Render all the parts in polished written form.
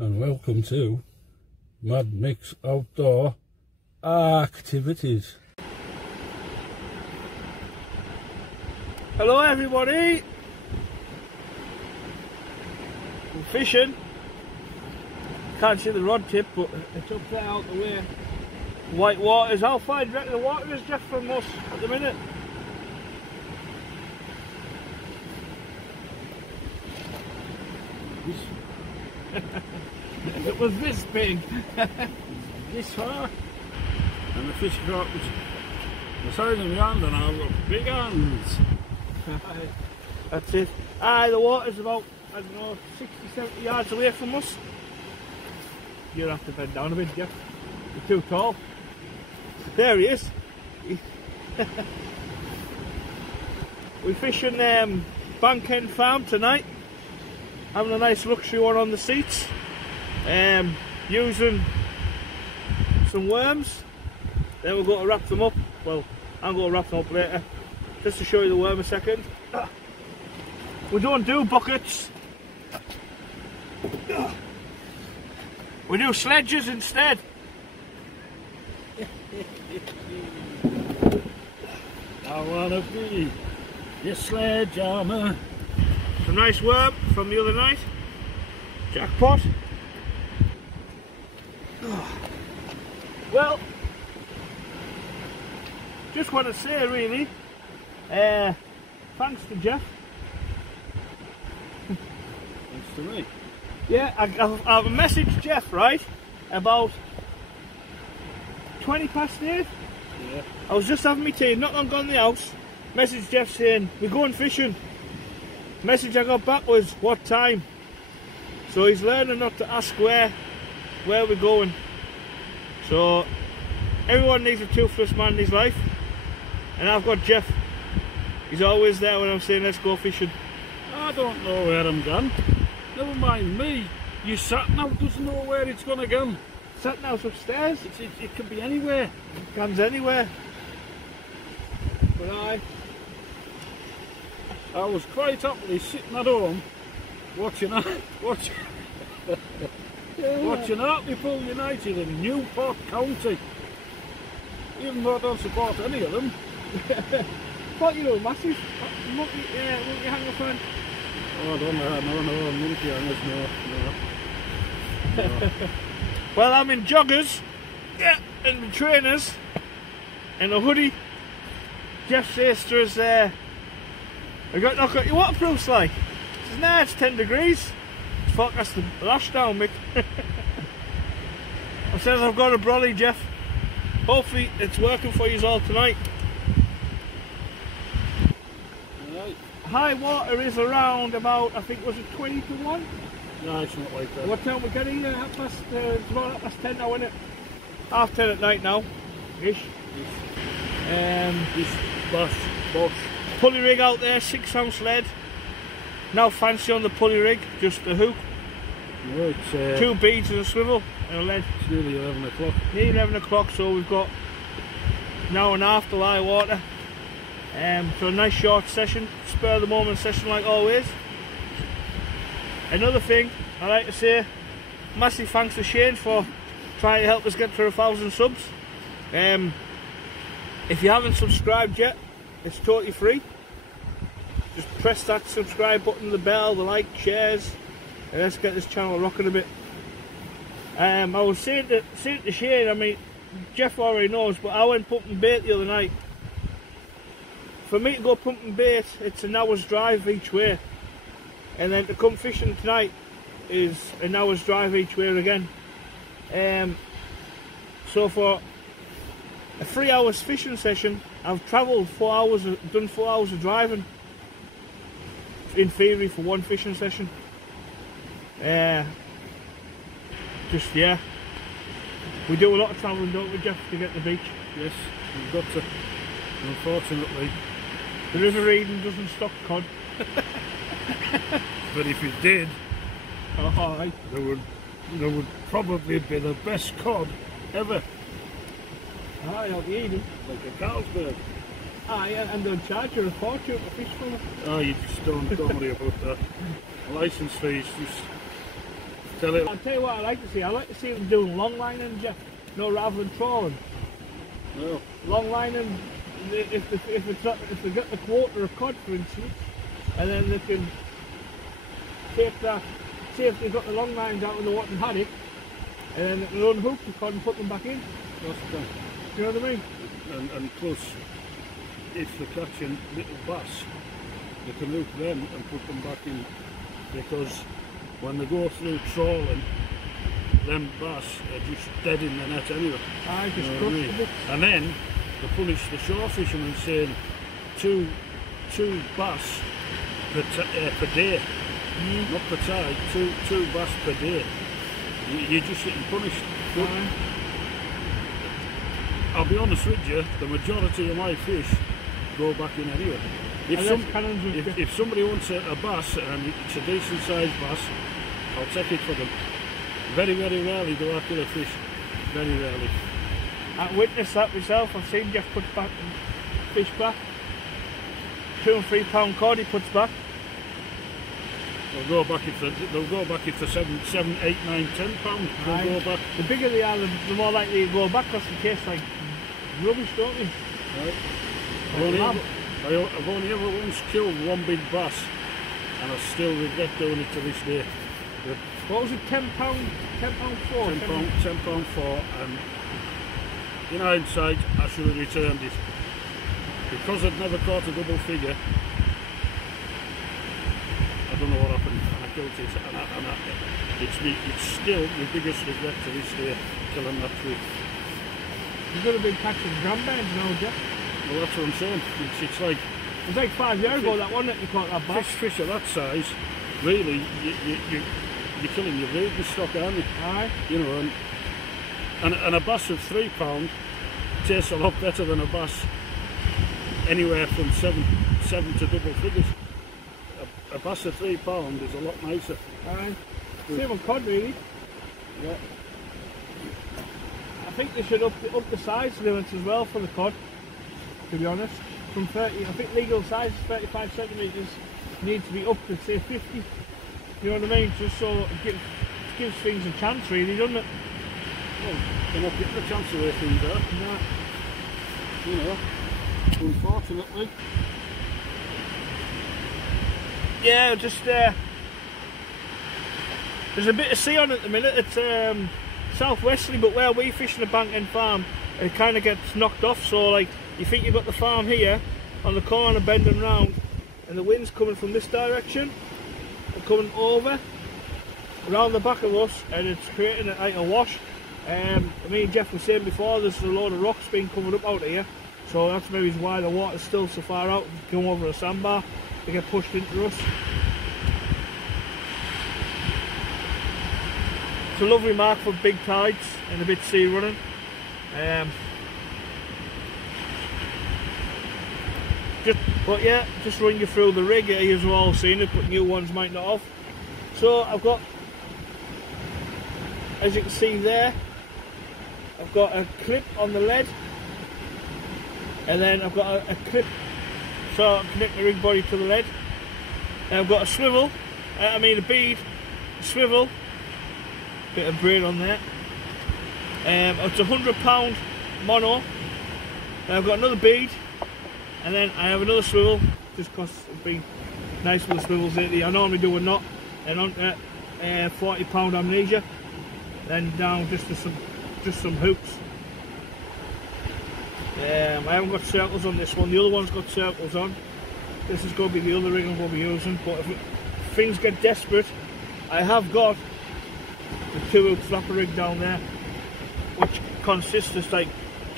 and welcome to Mad Mix Outdoor Activities. Hello everybody! We're fishing. Can't see the rod tip, but it's up there out the way. White waters. How far do you reckon the water is, Jeff, from us at the minute? If it was this big, This far, and the fish caught the size of my hand, and I've got big hands. That's it. Aye, the water's about, I don't know, 60-70 yards away from us. You'll have to bend down a bit, Jeff. You're too tall. There he is. We're fishing Bankend Farm tonight. Having a nice luxury one on the seats. Using some worms. Then we're going to wrap them up. Well, I'm going to wrap them up later. Just to show you the worm a second. We don't do buckets. We do sledges instead. I wanna be your sledgehammer. Some nice worm from the other night. Jackpot. Well, just want to say really, thanks to Jeff. Thanks to me. Yeah, I've messaged Jeff, right, about 20 past 8. Yeah. I was just having my tea, not long gone in the house. Message Jeff saying, we're going fishing. Message I got back was, what time? So he's learning not to ask where we're going. So, everyone needs a toothless man in his life. And I've got Jeff. He's always there when I'm saying, let's go fishing. I don't know where I'm going. Never mind me. Your sat-nav doesn't know where it's going to go. Sat-nav's upstairs. It could be anywhere. It comes anywhere. But I was quite happily sitting at home watching Hartlepool United in Newport County. Even though I don't support any of them. Thought you were massive monkey hanger fan. Oh, I don't know, no, monkey hangers, no. Well, I'm in joggers, yeah, and the trainers, and a hoodie. Jeff says to us, I got knock out your waterproof's like. He says, nah, it's 10 degrees. It's forecast to lash down, Mick. I says, I've got a brolly, Jeff. Hopefully it's working for you all tonight. Right. High water is around about, I think, was it 20 to 1? No, it's not like that. What time we getting? It's about 10 now, isn't it? Half 10 at night now, ish. Bosh. Pulley rig out there, 6-ounce lead. Now fancy on the pulley rig, just a hook. No, it's 2 beads and a swivel and a lead. It's nearly 11 o'clock. Nearly 11 o'clock, so we've got an hour and a half to lie water. So a nice short session, spur of the moment session like always. Another thing I like to say, massive thanks to Shane for trying to help us get to 1,000 subs. If you haven't subscribed yet, it's totally free. Just press that subscribe button, the bell, the like, shares, and let's get this channel rocking a bit. I was saying to Shane, I mean, Jeff already knows, but I went pumping bait the other night. For me to go pumping bait, it's an hour's drive each way. And then to come fishing tonight is an hour's drive each way again. So for a 3 hours fishing session, I've travelled 4 hours, done 4 hours of driving. In theory, for one fishing session. Just, yeah. We do a lot of travelling, don't we, Jeff, to get to the beach? Yes, we've got to. Unfortunately. The River Eden doesn't stock cod. But if it did, Aye. there would probably be the best cod ever. Aye, out the Eden. Like a Carlsberg. Aye, and they'll charge you a fortune to fish from it. Oh, you just don't worry about that. The licence fees, just Tell it. I'll tell you what I like to see. I like to see them doing long lining, Jeff. No, rather than trawling. No. Long lining. If they get the quarter of cod, for instance, and then they can take that. See if they've got the long lines out in the water and had it, and then they can unhook the cod and put them back in. You know what I mean? And plus, if they're catching little bass, they can hook them and put them back in, because when they go through trawling, them bass are just dead in the net anyway. I just you know what I mean? And then they punish the shore fishermen saying two bass per day, not per tide, two bass per day. You're just getting punished. I'll be honest with you, the majority of my fish go back in anyway. If somebody wants a bass and it's a decent sized bass, I'll take it for them. Very, very rarely do I kill a fish. Very rarely. I witnessed that myself. I've seen Jeff put back fish back. 2 and 3 pound cod he puts back. They'll go back if they're 7, 8, 9, 10 pounds. They'll go back. The bigger they are, the more likely to go back, because they taste like rubbish, don't they? Right. I've only ever once killed one big bass, and I still regret doing it to this day. What was it, £10? £10 4? £10 4, and in hindsight I should have returned it. Because I'd never caught a double figure, I don't know what happened, and I killed it, and it's still my biggest regret to this day, killing that fish. You've got to be catching grandbands now, Jeff. Well, that's what I'm saying. It's like... It was like 5 years ago, that one that you caught that bass. Fish of that size, really, you're killing your breeding stock, aren't you? Aye. You know, and a bass of £3 tastes a lot better than a bass anywhere from seven to double figures. A bass of £3 is a lot nicer. Aye. Same on cod, really. Yeah. I think they should up the size limits as well for the cod, to be honest. From 30, I think legal size is 35 centimetres, needs to be up to say 50. You know what I mean? Just so it gives things a chance, really, doesn't it? Well, they're not getting a chance away from there. No. You know, unfortunately. Yeah, just there's a bit of sea on at the minute. It's southwesterly, but where we fish in the bank end farm, it kind of gets knocked off. So like, you think you've got the farm here on the corner bending round, and the wind's coming from this direction and coming over around the back of us, and it's creating like a wash. Me and Jeff were saying before, there's a load of rocks being covered up out here, so that's maybe why the water's still so far out. Come over a sandbar, they get pushed into us. It's a lovely mark for big tides and a bit sea running. But yeah, just run you through the rig. You've all seen it, but new ones might not have. So I've got, as you can see there, I've got a clip on the lead, and then I've got a clip so I can connect the rig body to the lead. And I've got a swivel, a bead, a swivel, bit of braid on there. It's a £100 mono. And I've got another bead, and then I have another swivel, just because it's been nice with the swivels lately. I normally do a knot, and on £40 amnesia, then down just to some hoops. I haven't got circles on this one. The other one's got circles on. This is going to be the other rig I'm going to be using. But if things get desperate, I have got the 2-hook flapper rig down there, which consists of like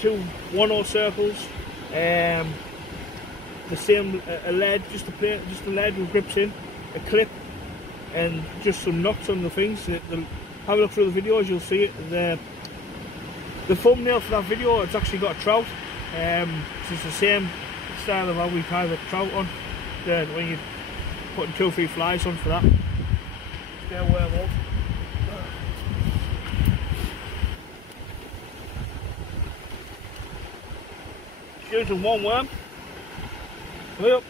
2 1/0 circles, the same a lead, just a lead with grips in, a clip, and just some knots on the things. Have a look through the videos, you'll see it. The thumbnail for that video, it's actually got a trout. It's the same style of how we tie the trout on. When you're putting 2 or 3 flies on for that. They're well up. Using one worm. Yep.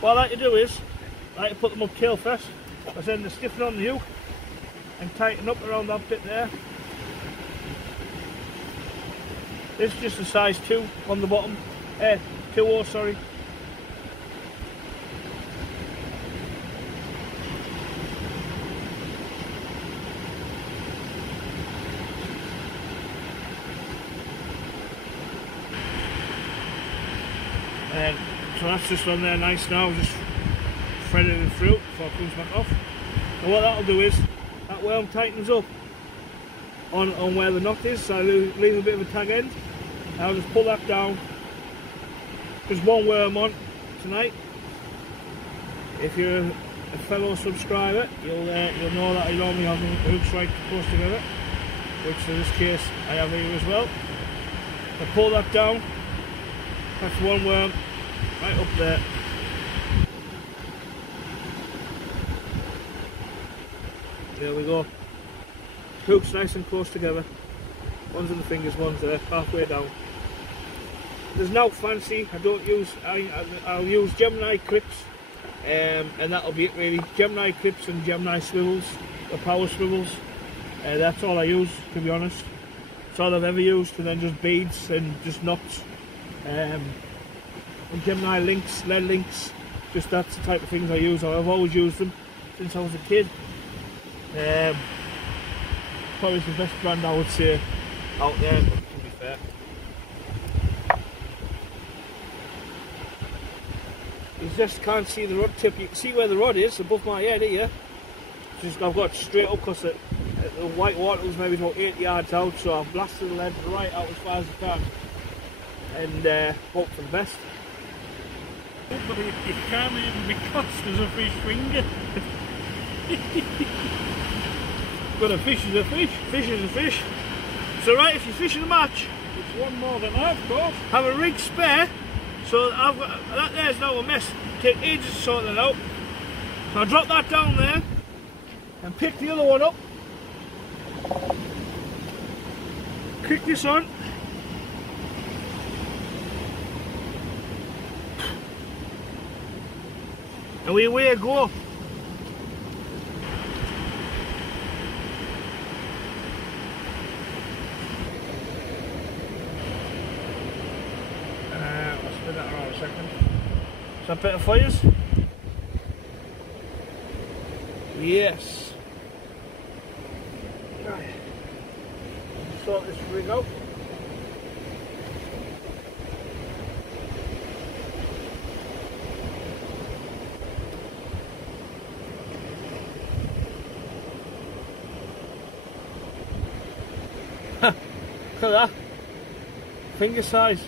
What I like to do is, I like to put them up tail first. I then to stiffen on the hook and tighten up around that bit there. This is just a size 2 on the bottom. 2/0, sorry. So that's just on there nice now, just threading it through before it comes back off. And what that'll do is, that worm tightens up on where the knot is, so I leave a bit of a tag end. And I'll just pull that down. There's one worm on tonight. If you're a fellow subscriber, you'll know that I normally have the hooks right close together, which in this case I have here as well. I pull that down, that's one worm right up there. There we go. Hooks nice and close together. One's in the fingers, one's there, halfway down. There's no fancy. I don't use. I'll use Gemini clips, and that'll be it really. Gemini clips and Gemini swivels, the power swivels. That's all I use, to be honest. It's all I've ever used, and then just beads and just knots. And Gemini links, lead links. Just that's the type of things I use. I've always used them since I was a kid. Probably the best brand I would say out there, to be fair. You just can't see the rod tip. You can see where the rod is above my head here. Just I've got straight up because the white water was maybe about 8 yards out, so I've blasted the lead right out as far as I can and hope for the best. But it can't even be cost as a fish finger. But a fish is a fish, fish is a fish. So right, if you're fishing a match, it's one more than I've got. Have a rig spare. So I've got, that there's now a mess. Take ages to sort that out. So I'll drop that down there and pick the other one up. Click this on. And away I go. Is that better for you? Yes. Right. Sort this rig out. Look at that. Finger size.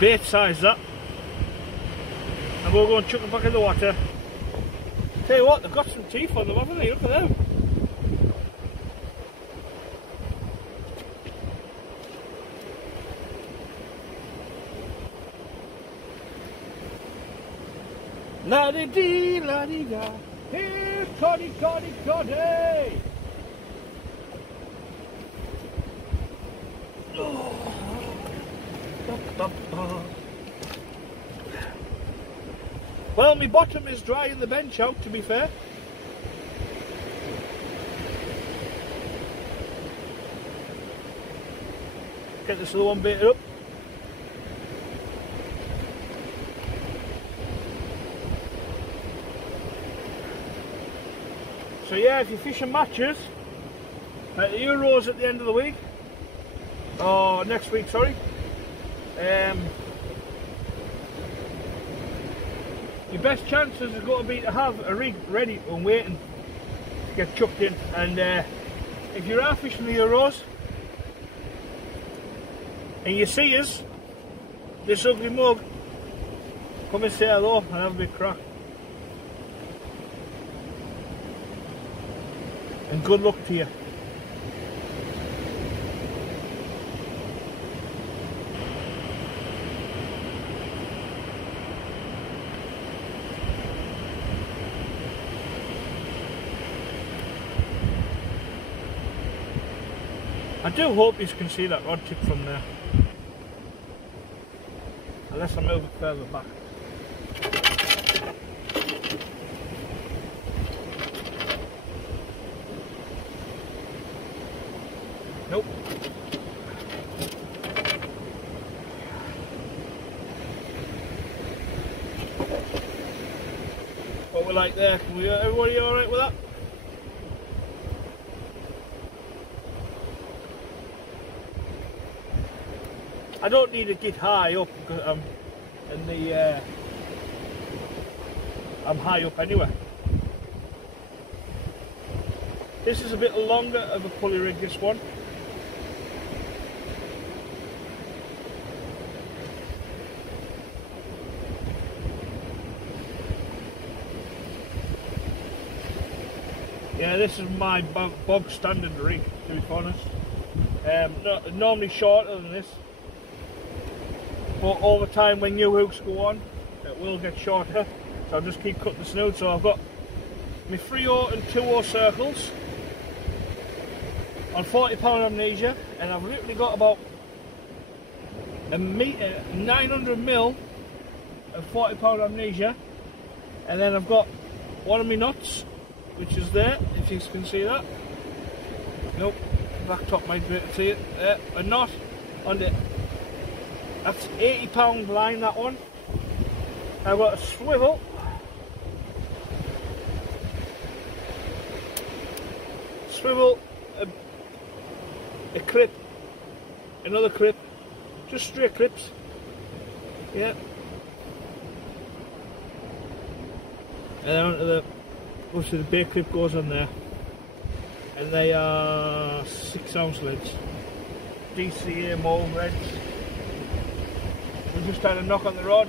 Bait size that. And we'll go and chuck them back in the water. Tell you what, they've got some teeth on them, haven't they? Look at them. La-di-dee, la-di-da. Here, coddy, coddy, coddy. Well, my bottom is dry in the bench out, to be fair. Get this other one baited up. So yeah, if you're fishing matches at the Euros at the end of the week, or next week, sorry, your best chances are going to be to have a rig ready and waiting to get chucked in. And if you are fishing the Euros and you see us, this ugly mug, come and say hello and have a big crack. And good luck to you. I do hope you can see that rod tip from there. unless I move it further back. Nope. What we like there? Can we? Everybody all right with that? I don't need to get high up because I'm in the. I'm high up anyway. This is a bit longer of a pulley rig. This one. Yeah, this is my bog standard rig, to be honest. Normally shorter than this, but over time when new hooks go on, it will get shorter. So I'll just keep cutting the snood. So I've got my 3/0 and 2/0 circles on 40-pound amnesia, and I've literally got about a metre, 900mm of 40-pound amnesia, and then I've got one of my knots, which is there, if you can see that. Nope, back top might be able to see it. There, a knot on the, that's 80-pound line, that one. I've got a swivel, a clip, another clip, just straight clips, yeah. And then onto the, obviously the bay clip goes on there, and they are 6-ounce lids, DCA mold reds. We just had a knock on the rod.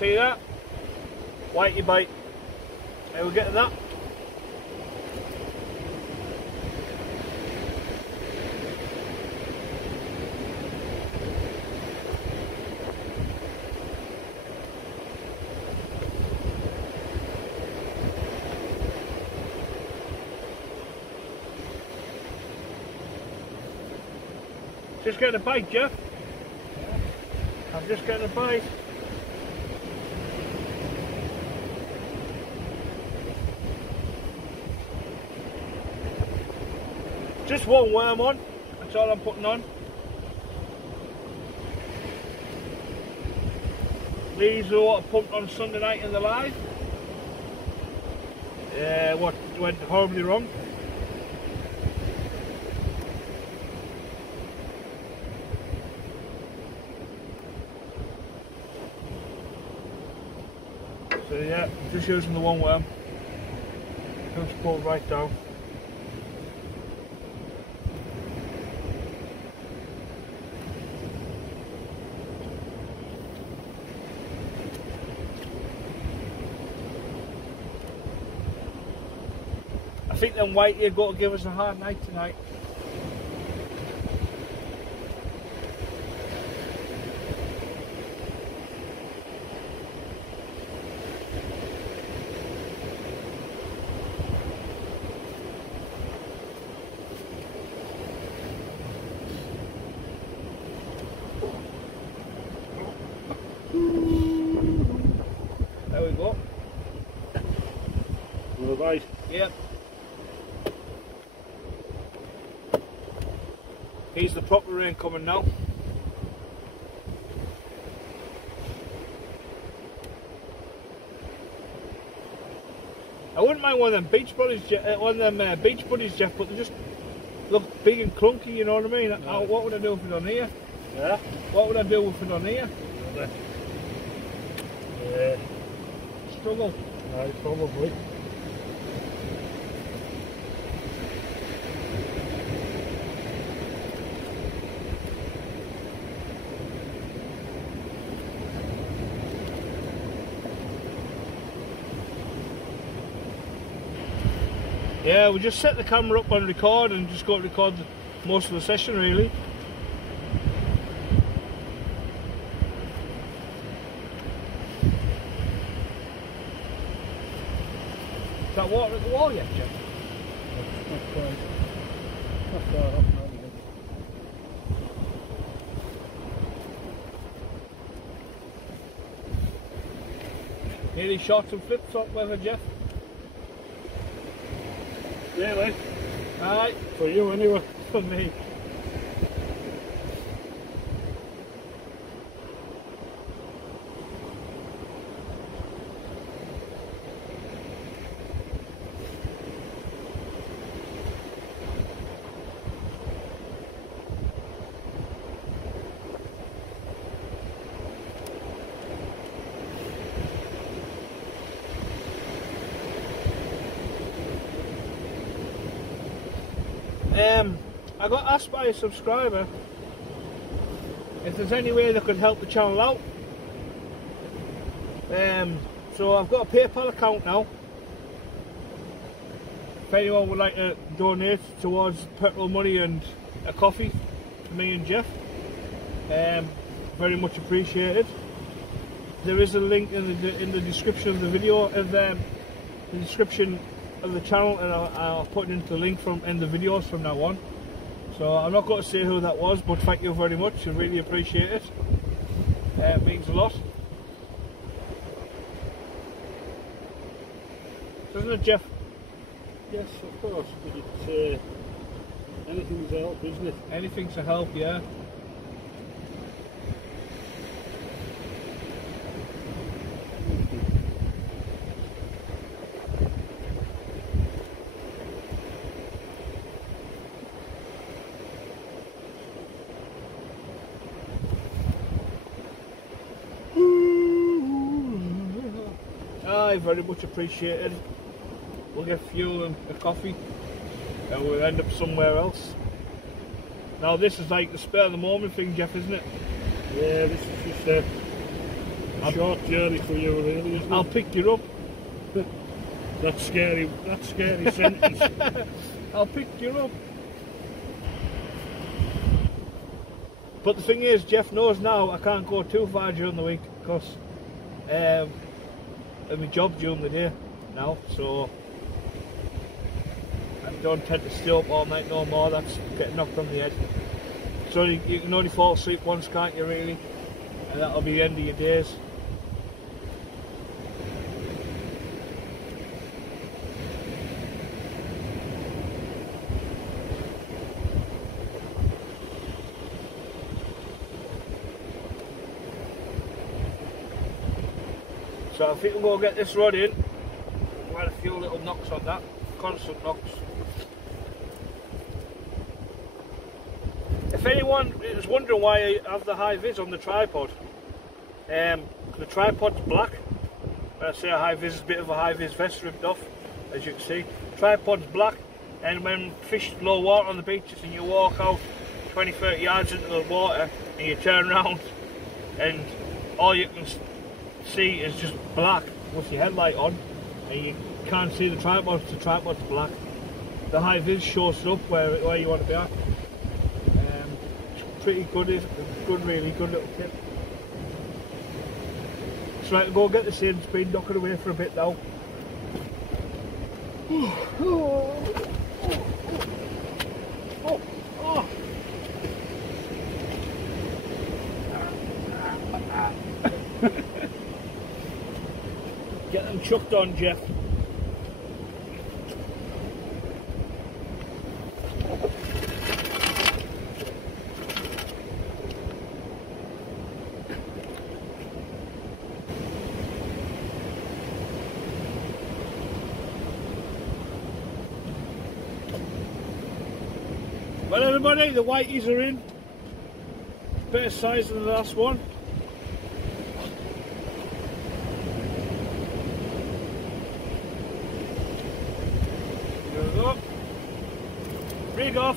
See that? Whitey bite. There we get that. Just getting a bite, Jeff. I'm just getting a bite. Just one worm on, that's all I'm putting on. These are what I pumped on Sunday night in the live. What went horribly wrong. So yeah, just using the one worm. Just pulled right down. I think them whitey are going to give us a hard night tonight. There we go. Another bite? Yep. Here's the proper rain coming now. I wouldn't mind one of them beach buddies, Jeff, but they just look big and clunky. You know what I mean? No. What would I do if it on here? Yeah. What would I do if it on here? Yeah. Struggle. No, probably. Yeah, we just set the camera up on record and just go to record most of the session really. Is that water at the wall yet, Jeff? Not quite. Not far off now again. Nearly shorts and flip-flop weather, Jeff. Really? Aye. For you anyway. For me. I got asked by a subscriber if there's any way they could help the channel out. So I've got a PayPal account now. If anyone would like to donate towards petrol money and a coffee to me and Jeff, very much appreciated. There is a link in the description of the video, of the description of the channel, and I'll put into the link in the videos from now on. So I'm not going to say who that was, but thank you very much. I really appreciate it. It means a lot. Doesn't it, Jeff? Yes, of course. But it's anything's a help, isn't it? Anything's a help, yeah. Very much appreciated. We'll get fuel and a coffee and we'll end up somewhere else. Now this is like the spur of the moment thing, Jeff, isn't it? Yeah, this is just a short journey for you, really, isn't it? I'll pick you up. That's scary sentence. I'll pick you up. But the thing is, Jeff knows now I can't go too far during the week because of my job during the day now, so I don't tend to stay up all night no more. That's getting knocked on the head. So you can only fall asleep once, can't you, really? And that'll be the end of your days. So I think we'll go get this rod in. We'll add a few little knocks on that, constant knocks. If anyone is wondering why I have the high-vis on the tripod, the tripod's black. When I say a high-vis, it's a bit of a high-vis vest ripped off, as you can see. Tripod's black, and when fish low water on the beaches and you walk out 20-30 yards into the water and you turn around and all you can see is just black with your headlight on and you can't see the tripod's black. The high vis shows up where you want to be at. It's pretty good, really good little tip. So right, go get this in. It's been knocking away for a bit now. Get them chucked on, Jeff. Well, everybody, the whiteys are in. Better size than the last one. There we go. Rig off.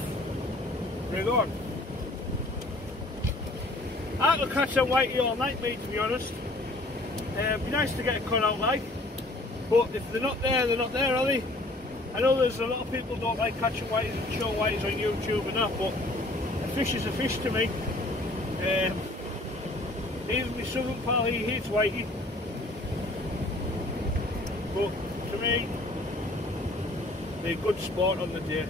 Rig on. I could catch a whitey all night, mate, to be honest. It'd be nice to get a cut out like, but if they're not there, they're not there, are they? I know there's a lot of people who don't like catching whiteys and show whiteys on YouTube and that, but a fish is a fish to me. Even my southern pal, he hates whitey. But to me, they're good sport on the day.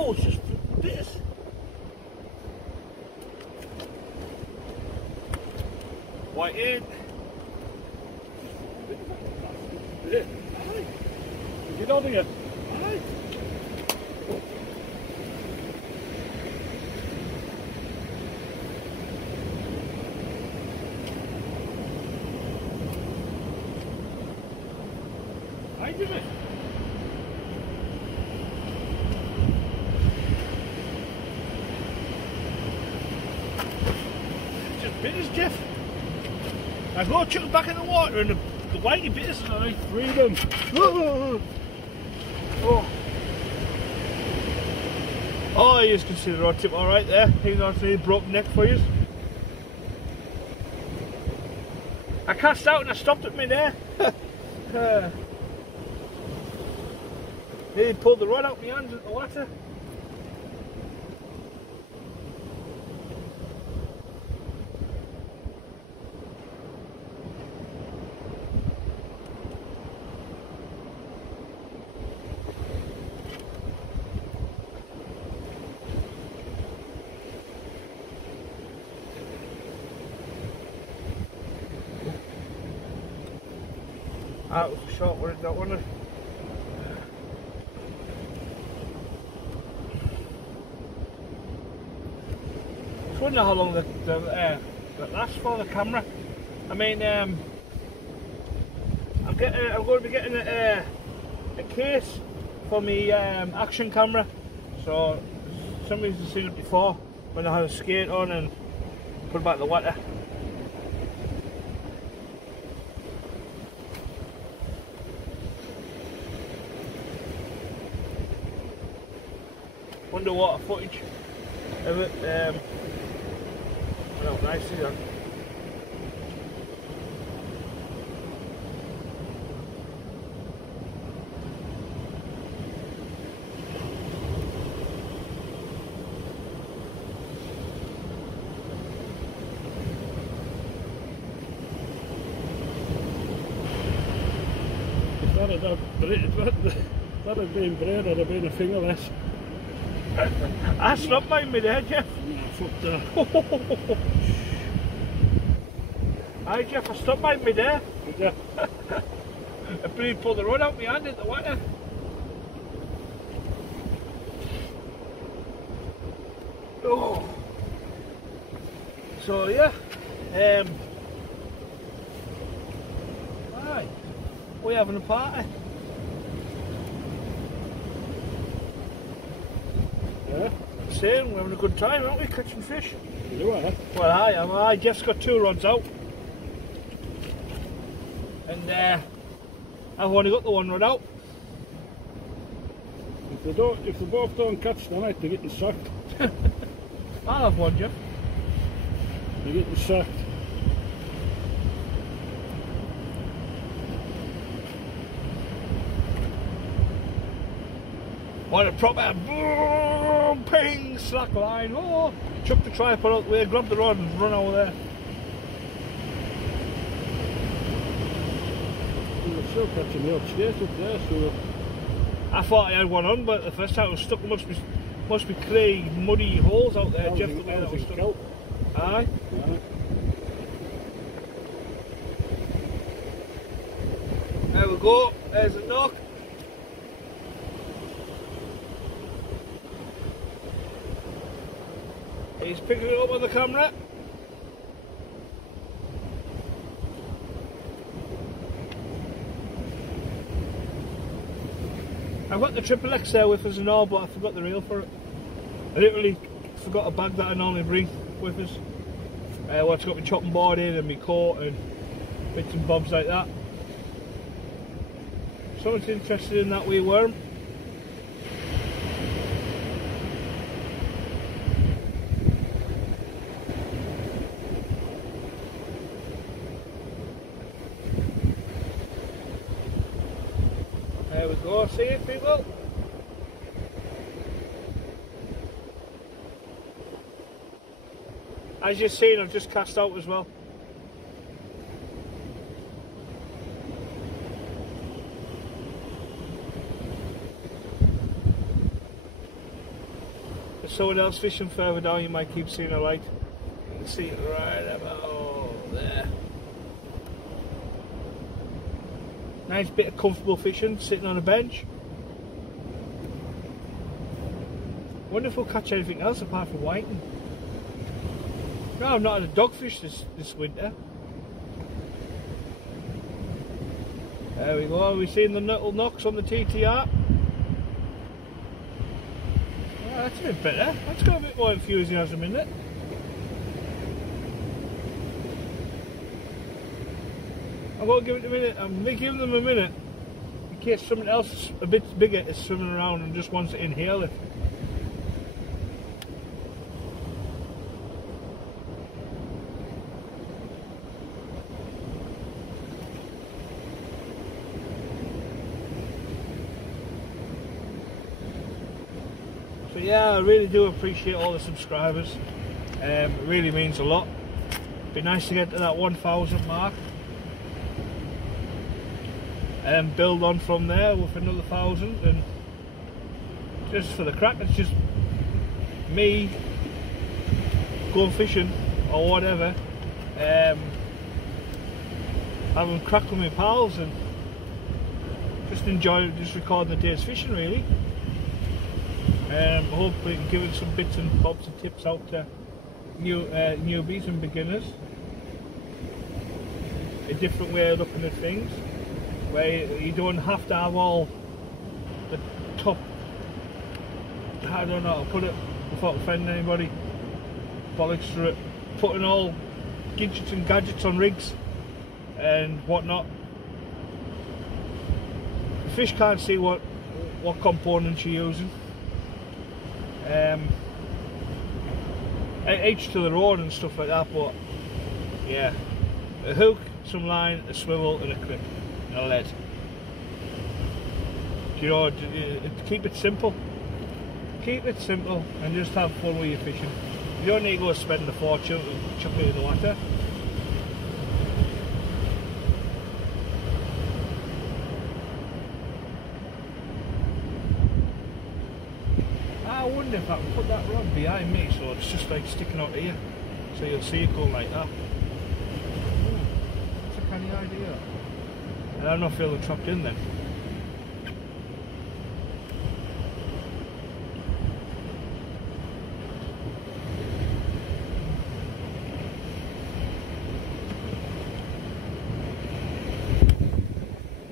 Oh, it's just bits. White in. Yeah. Get on here. Aye. Aye, did it? Just bitters, Jeff. I go chuck them back in the water and the whitey bitters. Aye, freedom. Oh, you can see the rod tip alright there. He's not really broken neck for you. I cast out and I stopped at mid-air. He pulled the rod out of my hands at the water. That was a short one, that wasn't it? I wonder how long that lasts for, the camera. I mean, I'm going to be getting a case for my action camera. So somebody's seen it before when I had a skate on and put it back in the water. Underwater footage of it. Well, nice to see that. That'd have been bread, I'd have been a fingerless. I stopped mine mid-air, Jeff. Nah, fuck that. Aye, Jeff, I stopped mine mid-air. Did you? I pretty pulled the rod out my hand in the water. Oh. So yeah. Aye. We're having a party. Yeah? Saying we're having a good time, aren't we, catching fish? You are? Well, I am. I just got 2 rods out. And I've only got the 1 rod out. If they both don't catch tonight, they're getting sacked. I'll have 1, Jeff. They're getting sacked. Want a proper boom, ping, slack line. Oh, chuck the tripod out the way, grab the rod and run over there. You're still catching the old skate up there, so... I thought I had 1 on, but the first time I was stuck, there must be clay, muddy holes out there, Jeff. The way that was stuck. Aye. Yeah. There we go. There's a knock. He's picking it up on the camera. I've got the Triple X there with us and all, but I forgot the reel for it. I literally forgot a bag that I normally bring with us. Well, it's got my chopping board in and my coat and bits and bobs like that. Someone's interested in that wee worm. There we go, see it, people? As you've seen, I've just cast out as well. there's someone else fishing further down, you might keep seeing a light. You can see it right about there. Nice bit of comfortable fishing, sitting on a bench. Wonder if we'll catch anything else apart from whiting. No, I've not had a dogfish this winter. There we go, are we seeing the little knocks on the TTR? Oh, that's a bit better. That's got a bit more enthusiasm in it. I'm going to give it a minute. I'm giving them a minute in case something else a bit bigger is swimming around and just wants to inhale it. So yeah, I really do appreciate all the subscribers. It really means a lot. Be nice to get to that 1,000 mark. And build on from there with another 1,000, and just for the crack, it's just me going fishing or whatever, having crack with my pals and just enjoying recording the day's fishing really. Hopefully giving some bits and bobs and tips out to newbies and beginners, a different way of looking at things, where you don't have to have all the top, I don't know how to put it without offending anybody, bollocks to it, putting all gadgets and gadgets on rigs and whatnot. The fish can't see what components you're using. Each to their own and stuff like that, but yeah, a hook, some line, a swivel and a clip. A lead. You know, keep it simple. Keep it simple and just have fun with your fishing. You don't need to go spend a fortune to chuck it in the water. I wonder if I can put that rod behind me so it's just like sticking out here. So you'll see it going like that. That's a canny idea. And I'm not feeling trapped in then.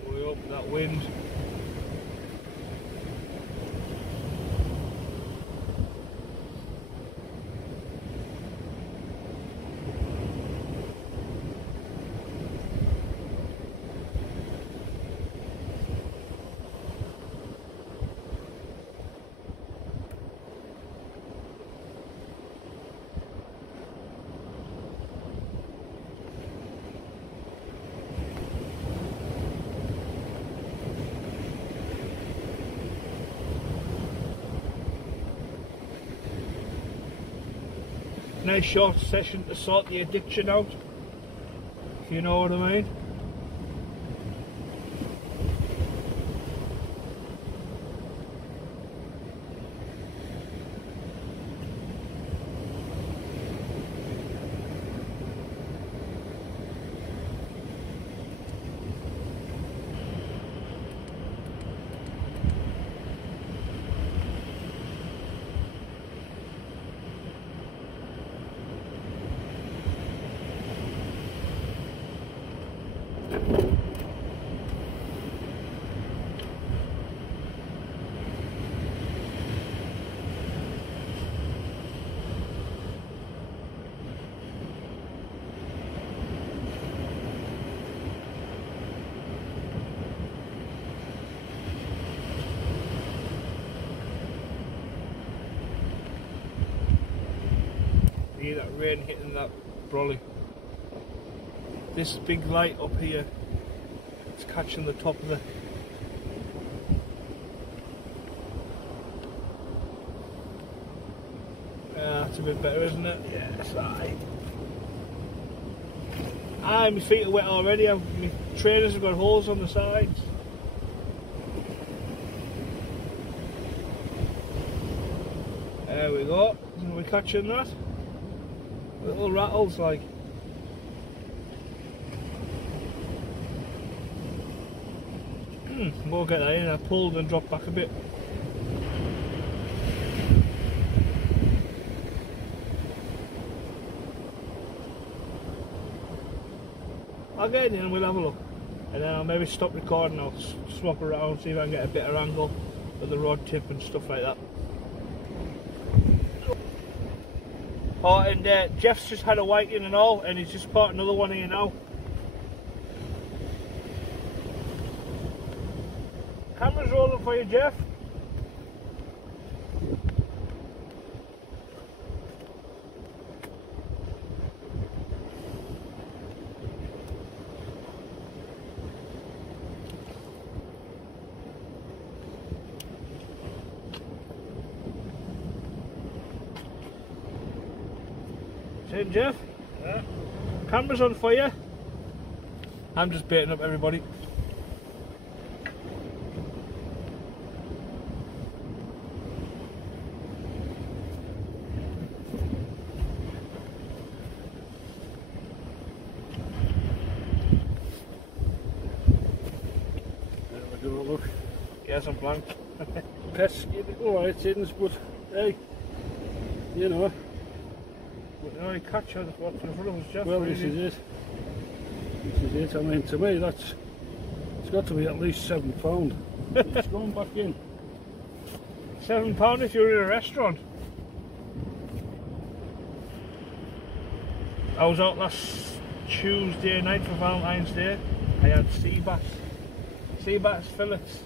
We open that wind. Nice short session to sort the addiction out, if you know what I mean. Hear that rain hitting that brolly. This big light up here, it's catching the top of the that's a bit better, isn't it? Yes, aye. Aye, my feet are wet already. My trainers have got holes on the sides. There we go. Are we catching that? Little rattles like. We'll get that in. I pulled and dropped back a bit. I'll get it in and we'll have a look. And then I'll maybe stop recording. I'll swap around, see if I can get a better angle with the rod tip and stuff like that. Oh, and Jeff's just had a whiting and all, and he's just caught another one here now. Camera's rolling for you, Jeff. Same, Jeff? Yeah. Camera's on for you. I'm just baiting up everybody. Look. Yes, I'm blank. Pesky, alright, things, but hey, you know. But the only catch out of what's in front of us, Jeff. Well, really. this is it. This is it. I mean, to me, it's got to be at least £7. It's going back in. £7 if you're in a restaurant. I was out last Tuesday night for Valentine's Day. I had sea bass fillets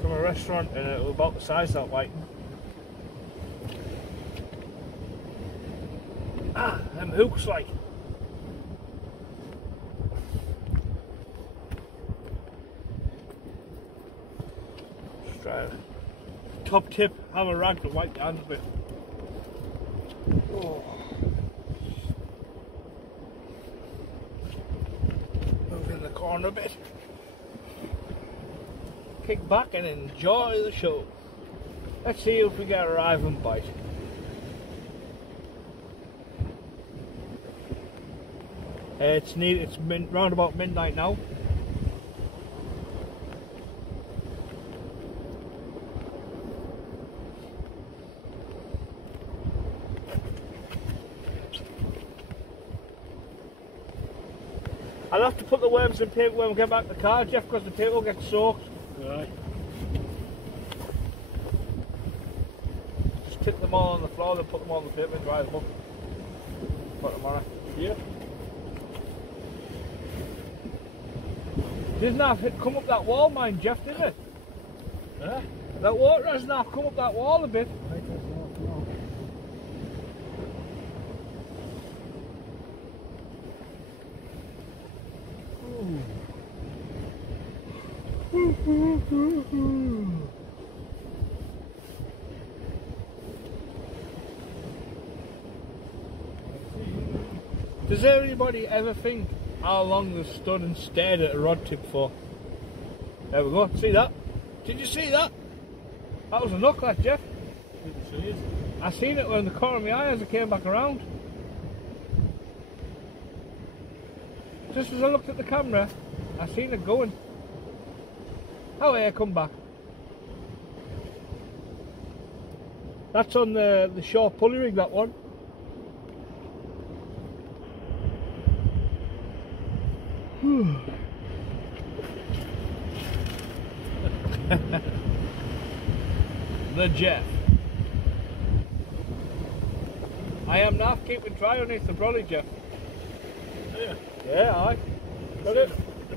from a restaurant, and it was about the size of that whiting. Ah, them hooks like. Just try it. Top tip, have a rag to wipe the hands with. Oh. Move in the corner a bit. Kick back and enjoy the show. Let's see if we get a rival bite. It's round about midnight now. I'll have to put the worms in paper when we get back to the car, Jeff, because the paper will get soaked. Right. Just tip them all on the floor, then put them all on the paper and dry them up. For tomorrow. Yeah. Didn't have it come up that wall, mine, Jeff, did it? Huh? That water hasn't half come up that wall a bit. Does anybody ever think how long they've stood and stared at a rod tip for? There we go, see that? Did you see that? That was a knock, that, Jeff. Didn't see it. I seen it in the corner of my eye as I came back around. Just as I looked at the camera, I seen it going. Oh, yeah, come back. That's on the shore pulley rig, that one. The Jeff. I am now keeping dry underneath the brolly, Jeff. Yeah. Yeah, aye. Got it. The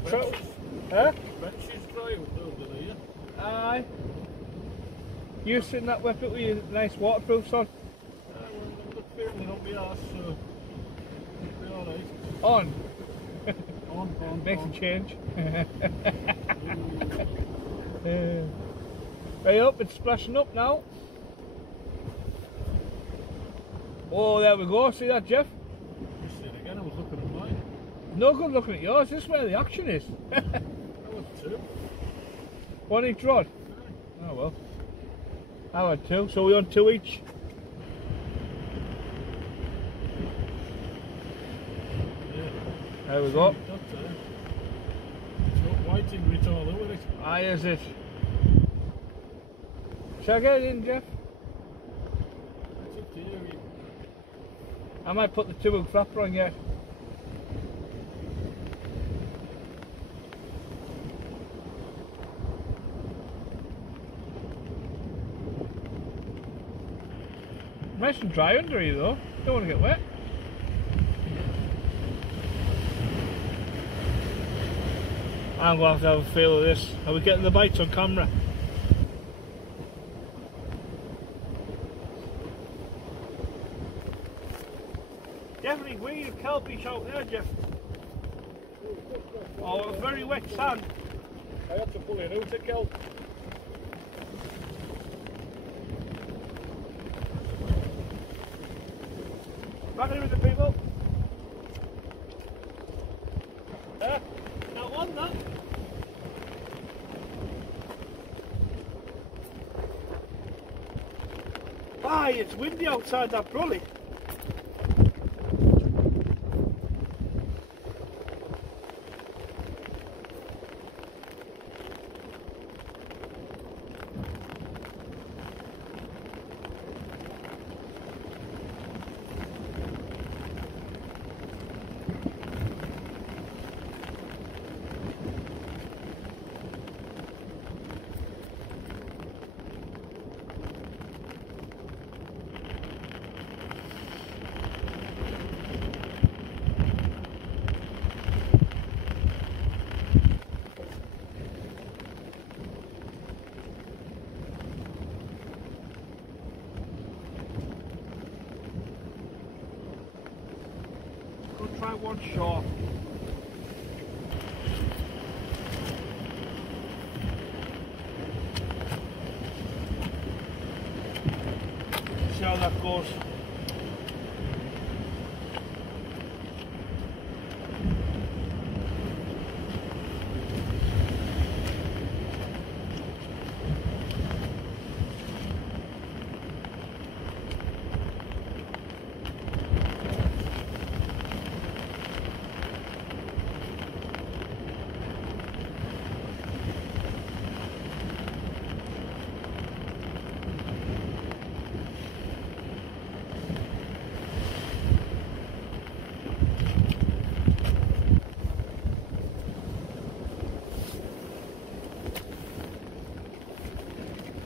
Huh? bench is dry over there. Aye. You sitting that wet bit with your nice waterproofs on? Well, I'm not feeling it on my arse, so it'll be alright. On. On. Makes a change. Right up, it's splashing up now. Oh, there we go. See that, Jeff? Just see it again, I was looking at mine. No good looking at yours. This is where the action is. I was two. One each rod? Oh well. I had two, so we on two each. There we go. It's got whiting grit all over it. Aye, is it? Shall I get it in, Jeff? It's up to you. I might put the 2-hook flapper on yet. Nice and dry under here though, don't want to get wet. I'm going to have a feel of this. Are we getting the bites on camera? Definitely weird kelpish out there, Jeff. Oh, very wet sand. I had to pull it out of kelp. Back in with the people. That one, that. Aye, it's windy outside that brolly. Try one shot. See how that goes.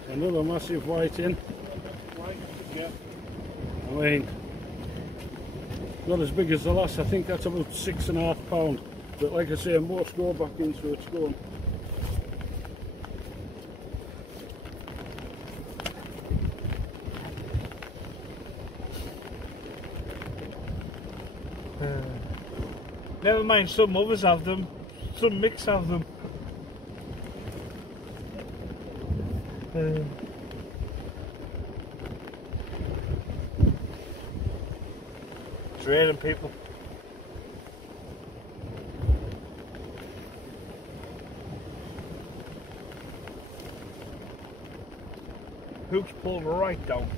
Another massive whiting. Yeah. I mean, not as big as the last. I think that's about 6.5 pounds. But like I say, most go back in, so it's gone. Never mind, some others have them, some mix have them. It's raining, people. Hook's pulled right down.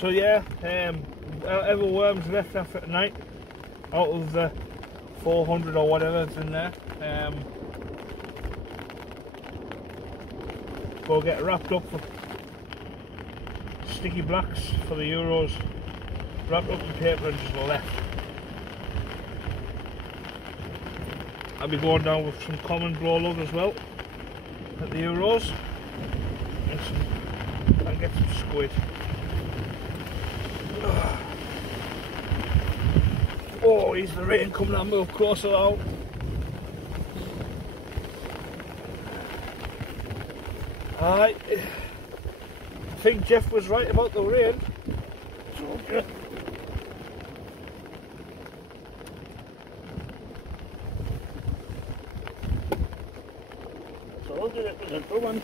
So yeah, whatever worms left after tonight, out of the 400 or whatever that's in there, go get wrapped up for sticky blacks for the Euros, wrapped up in paper and just left. I'll be going down with some common glow lug as well at the Euros and get some squid. Oh, is the rain coming on? Move closer out. I think Jeff was right about the rain. Okay. So I'll give it a good one.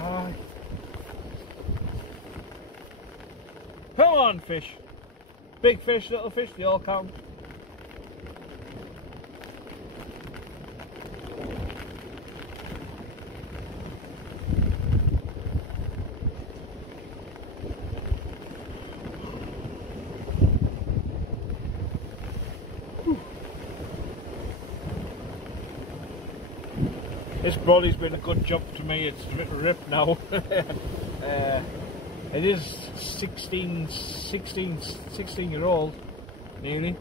Aye. Come on, fish. Big fish, little fish, they all count. This broadie's been a good jump to me. It's a bit ripped now. It is 16 year old, nearly.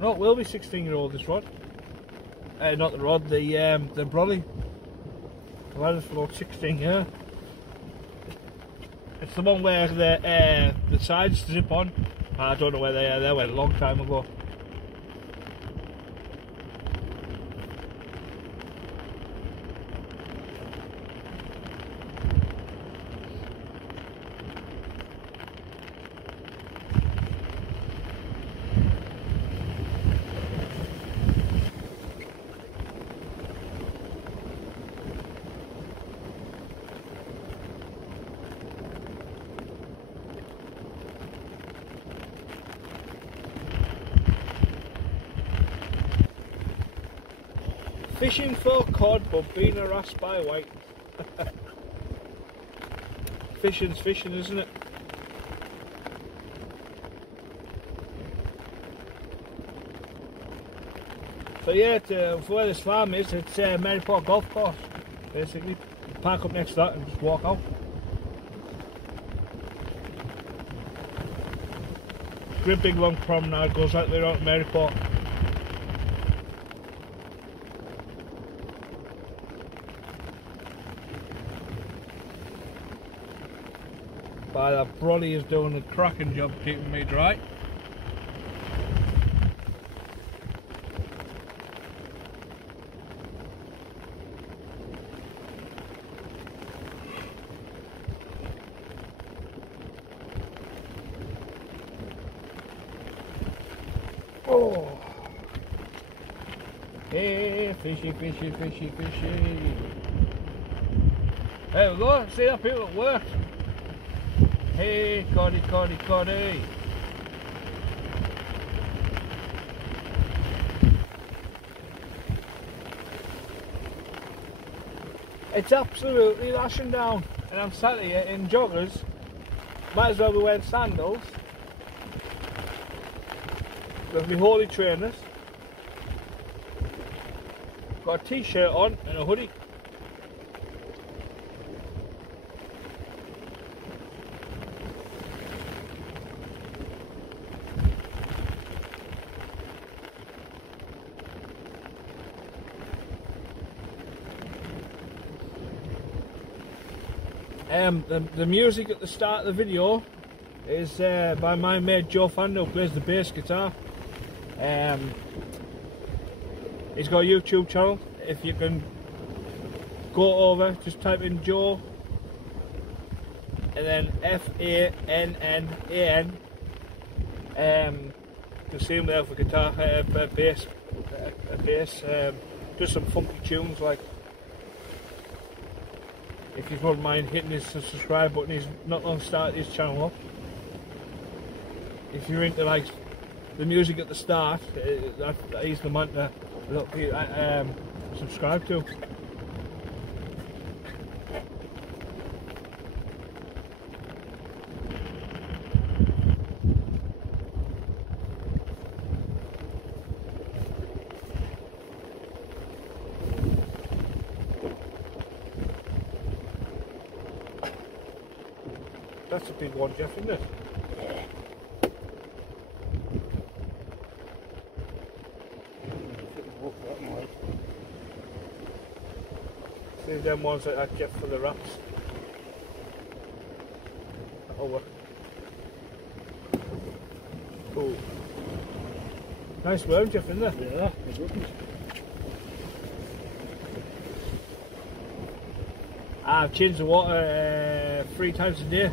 No, it will be 16-year-old, this rod. Not the rod, the brolly. The ladder's for about 16 years. It's the one where the sides zip on. I don't know where they are. They went a long time ago. Fishing for cod but being harassed by white. Fishing's fishing, isn't it? So yeah, for where this farm is, it's Maryport Golf Course, basically. Park up next to that and just walk out. Great big long promenade goes right there out to Maryport. But that brolly is doing a cracking job keeping me dry. Oh! Hey, fishy, fishy, fishy, fishy. There we go, see that people at work. Hey, coddy, coddy, coddy. It's absolutely lashing down, and I'm sat here in joggers. Might as well be wearing sandals. With my holy trainers. Got a t-shirt on and a hoodie. The music at the start of the video is by my mate Joe Fando, who plays the bass guitar. He's got a YouTube channel. If you can go over, just type in Joe and then Fannan. You can see him there for guitar, bass, does some funky tunes like. If you wouldn't mind hitting his subscribe button, he's not long started his channel up. If you're into like the music at the start, he's the man to subscribe to. That's a big one, Jeff, isn't it? See them ones like that, Jeff, for the wraps. Over. Oh. Nice worm, Jeff, isn't it? Yeah, my goodness. I've changed the water 3 times a day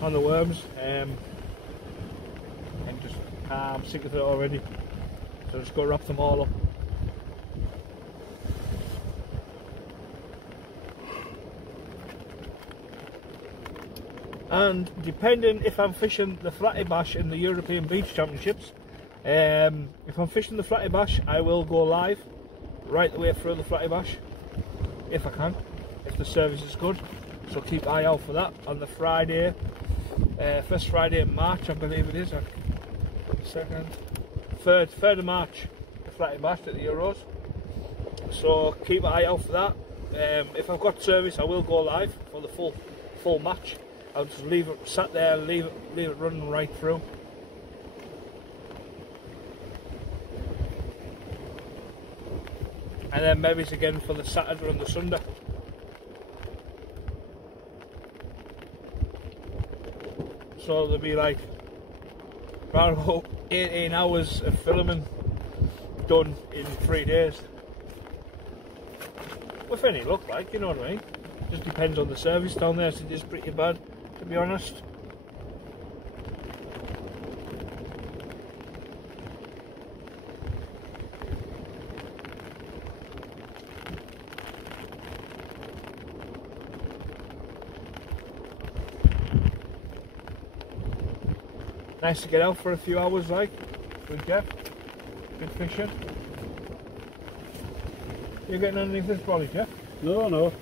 on the worms, and just I'm sick of it already. So I'm just got to wrap them all up. And depending if I'm fishing the Flatty Bash in the European Beach Championships, if I'm fishing the Flatty Bash, I will go live right the way through the Flatty Bash, if I can, if the service is good. So keep an eye out for that on the Friday, first Friday in March, I believe it is. Second, 3rd of March, the Flatty Bash at the Euros. So keep an eye out for that. If I've got service, I will go live for the full match. I'll just leave it sat there, leave it running right through. And then maybe it's again for the Saturday and the Sunday. So there'll be like around about 18 hours of filming done in 3 days. With any luck, like, you know what I mean? Just depends on the service down there, so it is pretty bad, to be honest. Nice to get out for a few hours, like, with Jeff. Good fishing. You getting underneath this brolly, Jeff? No, no.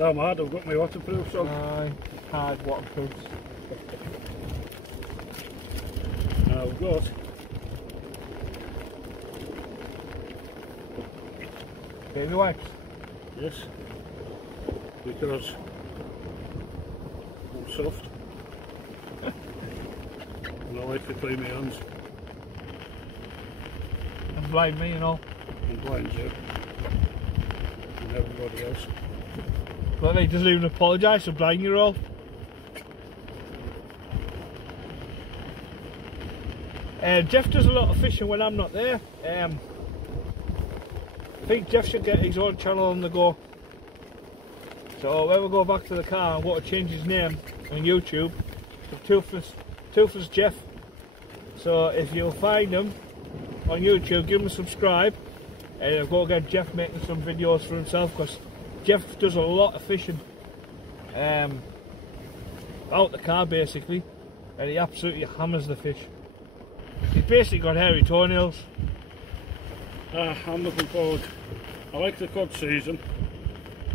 I'm hard, I've got my waterproof on. Aye, hard waterproofs. I've got baby wipes. yes, because I'm soft and I like to clean my hands. And blind me, you know. And blind you and everybody else. But he doesn't even apologise for blind you all. Jeff does a lot of fishing when I'm not there. I think Jeff should get his own channel on the go. So when we go back to the car, I want to change his name on YouTube to Toothless Jeff. So if you'll find him on YouTube, give him a subscribe, and I'll go get Jeff making some videos for himself, because Jeff does a lot of fishing out the car basically, and he absolutely hammers the fish. He's basically got hairy toenails. I'm looking forward. I like the cod season,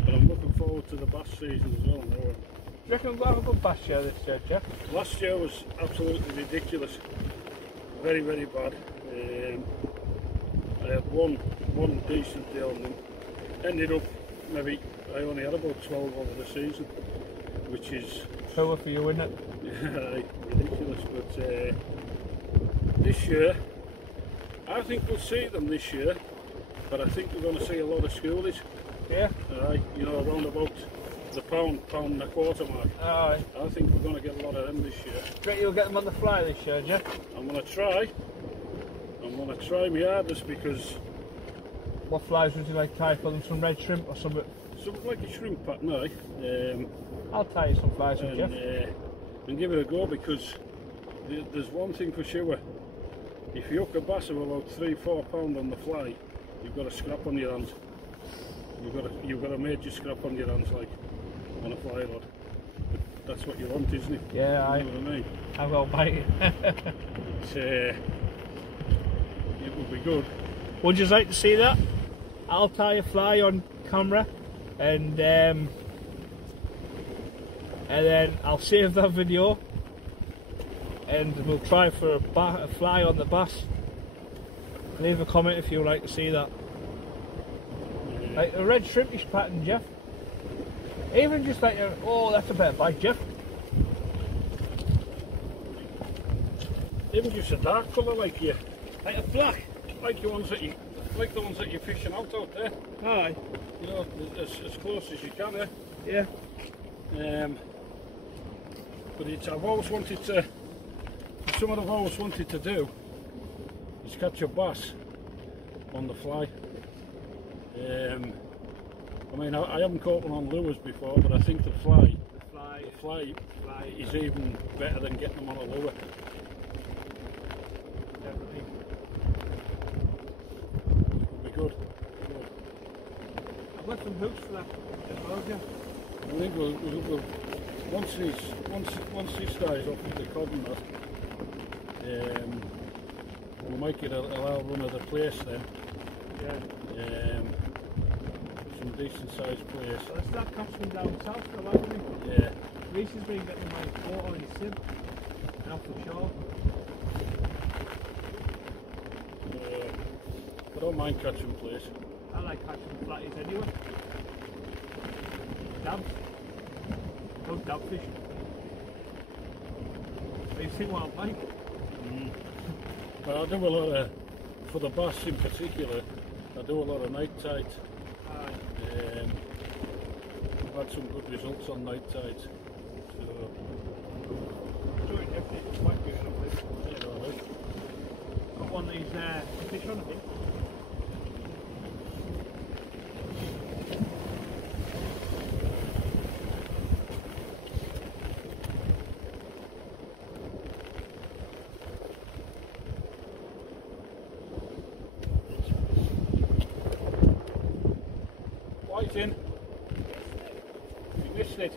but I'm looking forward to the bass season as well now. Do you reckon we'll have a good bass year this year, Jeff? Last year was absolutely ridiculous. Very, very bad. I had one decent day on them. Ended up, maybe I only had about 12 over the season, which is poor for you, isn't it? ridiculous. But this year, I think we'll see them this year, but I think we're going to see a lot of schoolies. Yeah. You know, around about the pound and a quarter mark. Aye. I think we're going to get a lot of them this year. Do you think you'll get them on the fly this year, Jeff? I'm going to try. I'm going to try my hardest, because... What flies would you like to tie for them? Some red shrimp or something? Something like a shrimp pattern, aye. I'll tie you some flies with Jeff. And give it a go, because there's one thing for sure. If you hook a bass of about 3-4 pound on the fly, you've got a scrap on your hands. You've got a major scrap on your hands, like on a fly rod. That's what you want, isn't it? Yeah, you know what I mean? I will bite it. It would be good. Would you like to see that? I'll tie a fly on camera, and then I'll save that video, and we'll try for a fly on the bass. Leave a comment if you would like to see that. Like a red shrimpish pattern, Jeff. Even just like a, oh, that's a better bite, Jeff. Even just a dark colour, like a black, like the ones that you're fishing out there. Aye. You know, as close as you can, eh? Yeah. But I've always wanted to. Something I've always wanted to do is catch a bass on the fly. I mean, I haven't caught one on lures before, but I think the fly is even better than getting them on a lure. Definitely. It'll be good. I've got some hooks for that as well, yeah. I think we'll once this dies off with the cod and that, we'll make it allow run of the place then. Yeah. Some decent sized place. Let's start catching them down south though, haven't we? Yeah. Reese has been getting my boat on his sim and off the shore. I don't mind catching place. I like catching flatties anyway. Dabs. Those dab fish. You see what I'm like? But I do a lot of, for the bass in particular, I do a lot of night tides. I've had some good results on night tides. So, got one of these fish on, I think. White in. You missed it.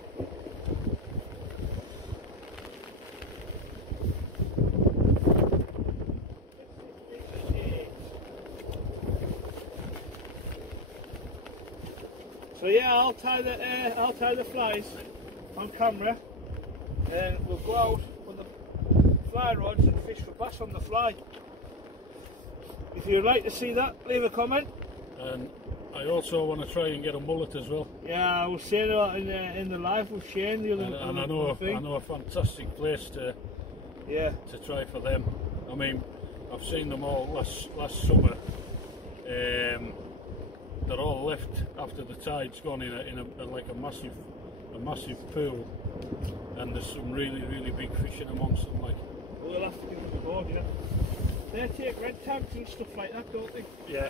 So yeah, I'll tie the flies on camera, and we'll go out with the fly rods and fish for bass on the fly. If you'd like to see that, leave a comment. And I also want to try and get a mullet as well. Yeah, I was saying that in the live with Shane the other and I know a fantastic place to try for them. I mean, I've seen them all last summer. They're all left after the tide's gone in a like a massive pool, and there's some really big fish in amongst them. Like, we'll have to give them a board, yeah. They take red tags and stuff like that, don't they? Yeah.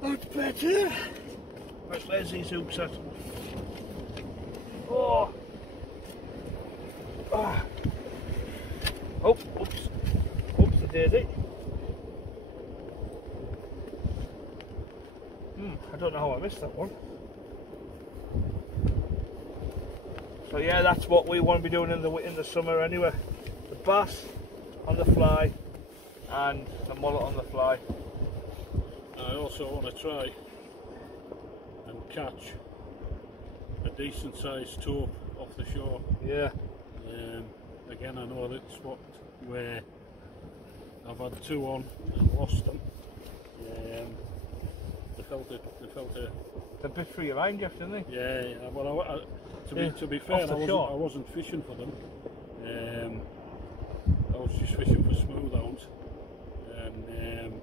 That's better. Where's these hooks at? Oh! Ah! Oh, oops. Oops, the daisy. I don't know how I missed that one. So yeah, that's what we want to be doing in the summer anyway. The bass on the fly and the mullet on the fly. I also want to try and catch a decent sized taupe off the shore. Yeah. Again, I know that's where I've had two on and lost them. They felt a bit through your line, Jeff, didn't they? Yeah. Well, to be fair, I wasn't fishing for them. I was just fishing for smoothhounds, and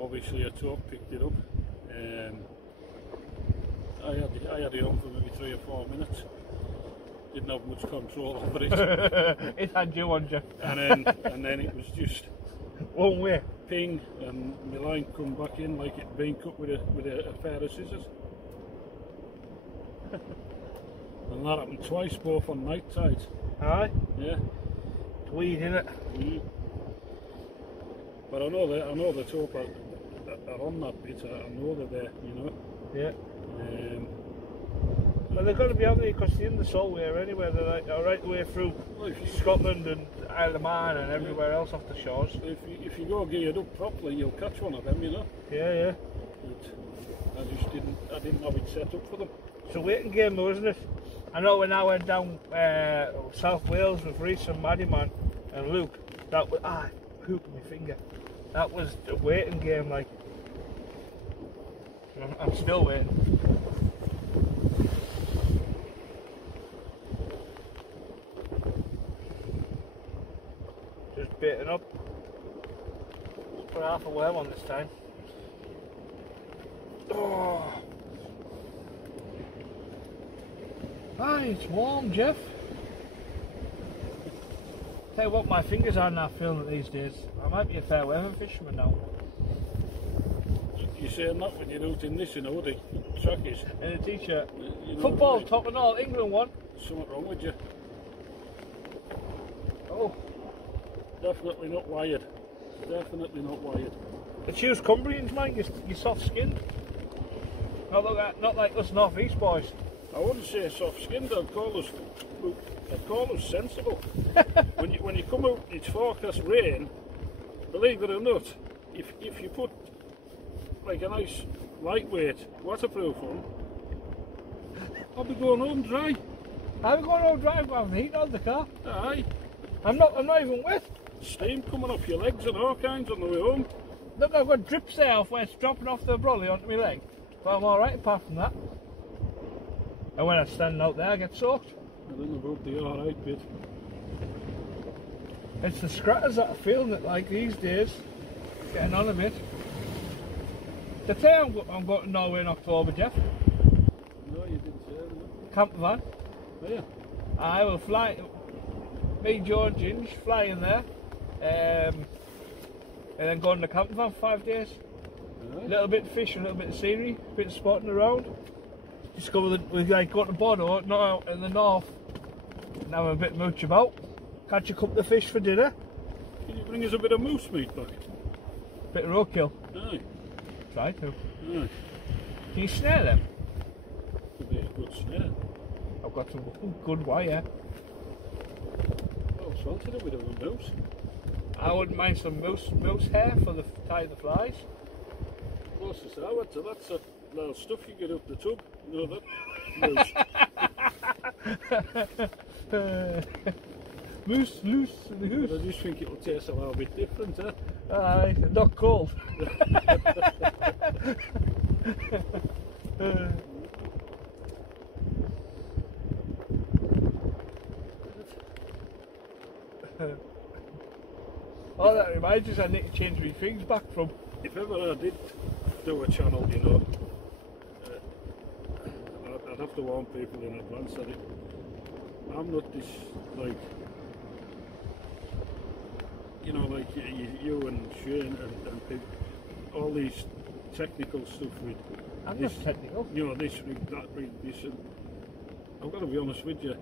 obviously a taupe picked it up. I had it on for maybe 3 or 4 minutes, didn't have much control over it. It had you on you. And then it was just one way. Ping, and my line come back in like it been cut with a pair of scissors. And that happened twice, both on night tides. Aye. Yeah. It's weird, isn't it? Mm. But I know the top are on that bit. I know they're there, you know. Yeah. Well, they've got to be on there because they're in the Solway anyway. They're like, right the way through Scotland and Isle of Man and everywhere else off the shores. If you go geared up properly, you'll catch one of them, you know. Yeah, yeah. But I didn't have it set up for them. It's a waiting game though, isn't it? I know when I went down South Wales with Reese and Maddie Man and Luke, that was hooked my finger. That was a waiting game, like. I'm still waiting. Just baiting up. Just put half a worm on this time. Oh. Aye, it's warm, Jeff. Tell you what, my fingers are now feeling it these days. I might be a fair weather fisherman now. You're saying that when you're out in this, you know, the trackies. In a t-shirt. You know, football, top and all, England won. Something wrong with you. Oh. Definitely not wired. Definitely not wired. The choose Cumbrians, mate, you're soft skinned. Not like us North East boys. I wouldn't say soft skinned, I'd call us sensible. when you come out, it's forecast rain, believe it or not, if you put like a nice lightweight waterproof on, I'll be going home dry. I'll be going home dry with heat on the car. Aye. I'm not even wet. Steam coming off your legs and all kinds on the way home. Look, I've got drips there off where it's dropping off the brolly onto my leg. But I'm alright apart from that. And when I stand out there I get soaked. I don't know about the alright bit. It's the scratters that are feeling it like these days. Getting on a bit. The day I'm going to Norway in October, Jeff. No, you didn't say that. Camper van. Oh, yeah. I will fly. Me, Joe and Ginge fly in there. And then go on the camper van for 5 days. A little bit of fish, a little bit of scenery, a bit of spotting around. Discover that we like go to Bordeaux, not out in the north, and have a bit much about. Catch a couple of fish for dinner. Can you bring us a bit of moose meat back? Bit of roadkill. Aye. Try to. Aye. Can you snare them? Could be a good snare. I've got some good wire. I was wanted a bit of a moose. I wouldn't mind some moose hair for the tie the flies. Closest I went to that's a little stuff you get up the tub. You know that? Moose. Loose. But I just think it'll taste a little bit different, eh? Aye, not cold. Oh, that reminds us I need to change my things back from. If ever I did do a channel, you know, I'd have to warn people in advance that I'm not this, like, you know, like you and Shane and people, all these technical stuff with I'm this, not technical. you know, this rig, that rig, this, and I've got to be honest with you,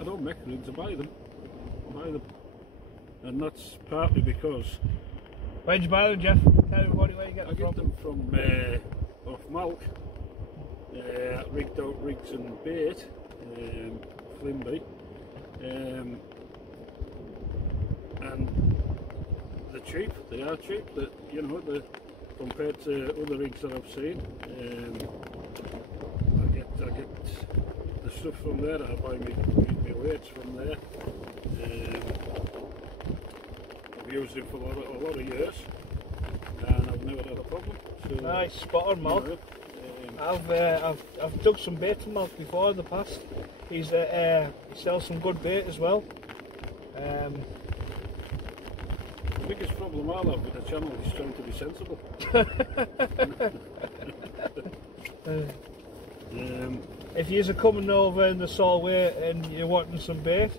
I don't make rigs, I buy them, and that's partly because Where'd you buy them, Jeff? Tell everybody where you get them from. I get them from off Malk, rigged out rigs and bait, Flimby, and they're cheap. They are cheap. You know, compared to other rigs that I've seen. I get the stuff from there. I buy my weights from there. I've used it for a lot of years, and I've never had a problem. So, nice, spot on, Malk. You know, I've dug some bait from Malk before in the past. He sells some good bait as well. the biggest problem I'll have with the channel is trying to be sensible. if you're coming over in the Solway and you're wanting some bait,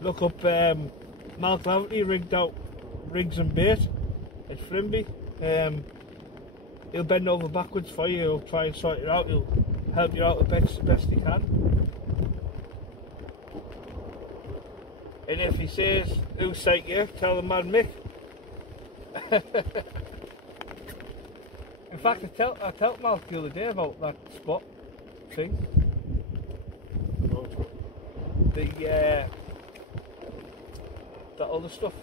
look up Mark Laverty rigged out rigs and bait at Frimby. He'll bend over backwards for you, he'll try and sort it out, he'll help you out the best he can. And if he says, who sent you, tell the man Mick. In fact, I told Mark the other day about that spot thing. That other stuff.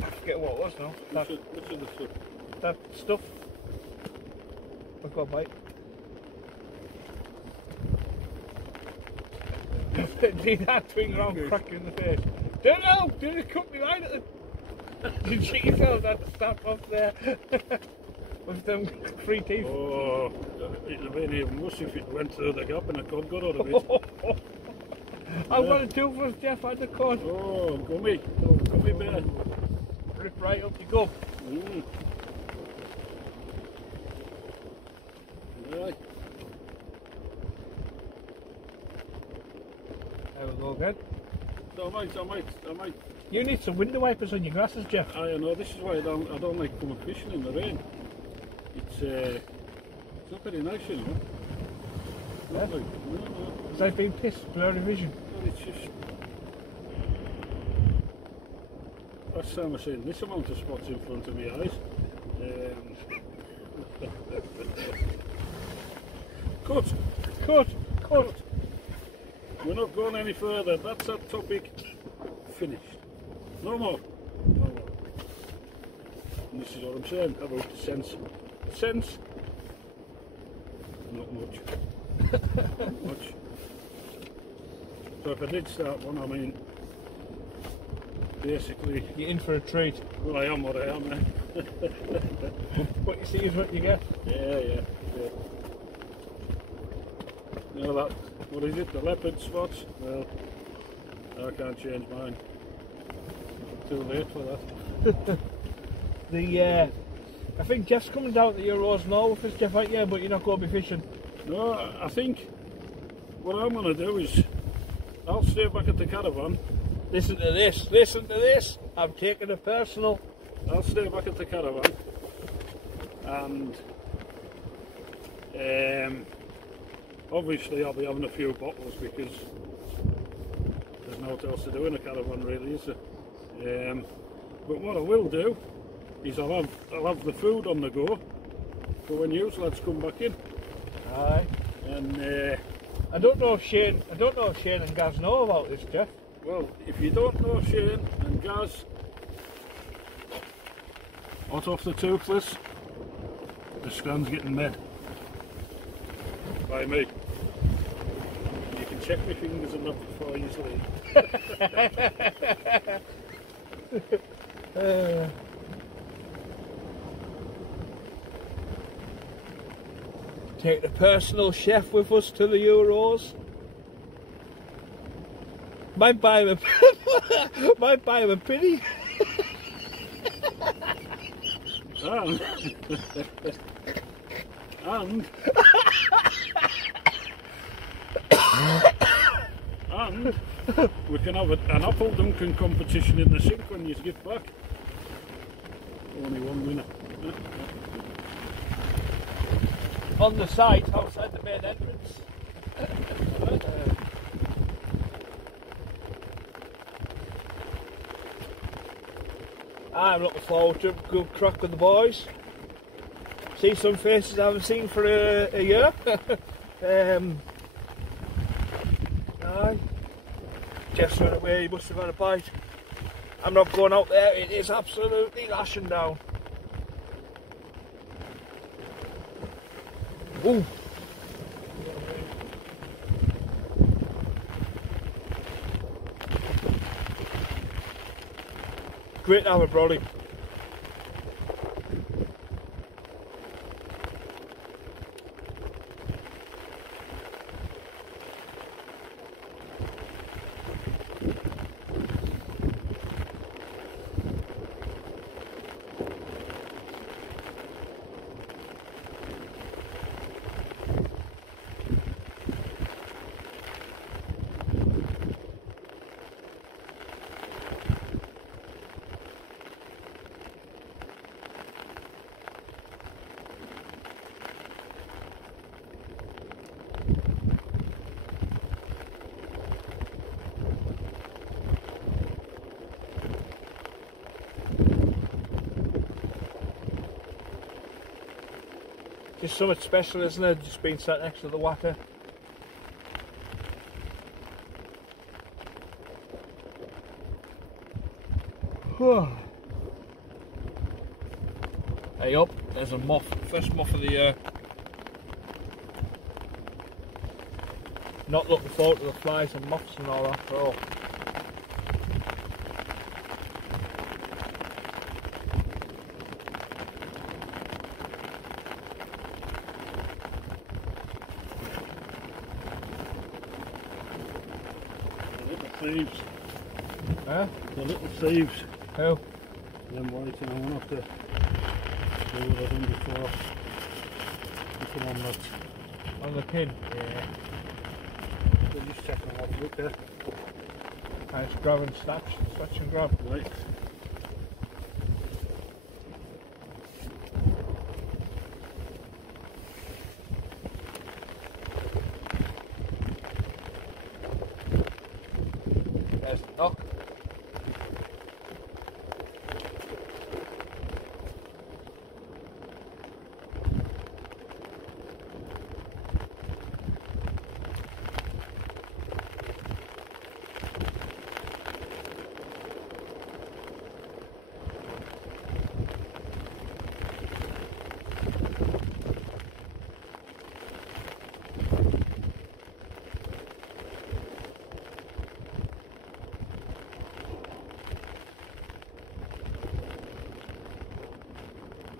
I forget what it was now. That stuff. I've got a bite. See that twing around crack in the face. Don't know! Did it cut me right at the... Did you see yourself that snap off there? With them 3 teeth. Oh, it'd have been even worse if it went through the gap and the cod got out of it. I've got a tooth for us, Jeff, had the cod. Oh, gummy bear. Rip right up your gum. Right. There we go again. I might. You need some window wipers on your glasses, Jeff. I know, this is why I don't like coming fishing in the rain. It's not very nice, you know. Yeah. Not like, no. Because I've been pissed, blurry vision. Well, it's just... Last time I seen this amount of spots in front of my eyes. Cut. We're not going any further. That's that topic finished. No more. And this is what I'm saying about the sense. The sense, not much. Not much. So if I did start one, I mean, basically... You're in for a treat. Well, I am what I am, eh? What you see is what you get. Yeah. You know that, what is it, the leopard spots? Well, I can't change mine. Too late for that. I think Jeff's coming down to your Rose now with us, Jeff, out here, but you're not going to be fishing. No, I think what I'm going to do is, I'll stay back at the caravan. Listen to this. I'm taking it personal. I'll stay back at the caravan and obviously I'll be having a few bottles because there's nothing else to do in a caravan really, is there? But what I will do is I'll have the food on the go for when you lads come back in. Aye. And I don't know if Shane and Gaz know about this, Jeff. Well, if you don't know Shane and Gaz, hot off the toothless, the scran's getting made by me. You can check my fingers and that before you leave. Take the personal chef with us to the Euros. Might buy him a penny. And we can have an apple dunking competition in the sink when you get back. Only one winner. On the site outside the main entrance. I'm looking forward to a good crack with the boys. See some faces I haven't seen for a year. Aye. Jeff's run away, he must have got a bite. I'm not going out there, it is absolutely lashing down. Ooh. Great to have a brolly. Just something special, isn't it? Just being sat next to the water. Hey up, there's a muff. First muff of the year. Not looking forward to the flies and moths and all that, so. Thieves. Huh? The little thieves. Who? Them white, and I won't have to do what I've done before. Look on that. On the pin? Yeah. They're just checking off, look there. Nice grab and snatch and grab. Right. There's the knock.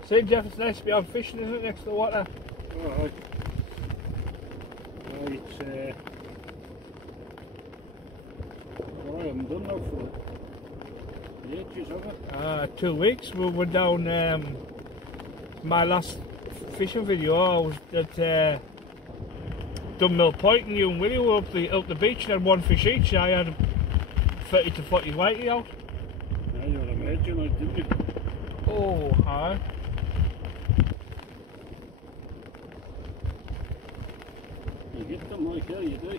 See, Jeff, it's nice to be out fishing, isn't it, next to the water? Alright. Right, well, I haven't done that for ages, have I? 2 weeks. We were down, my last fishing video, I was at Dunmill Point, and you and Willie were up the beach and had one fish each. I had 30 to 40 whitey out. Yeah, you were amazing, like, didn't you? Oh, hi. You get them like hell, you do.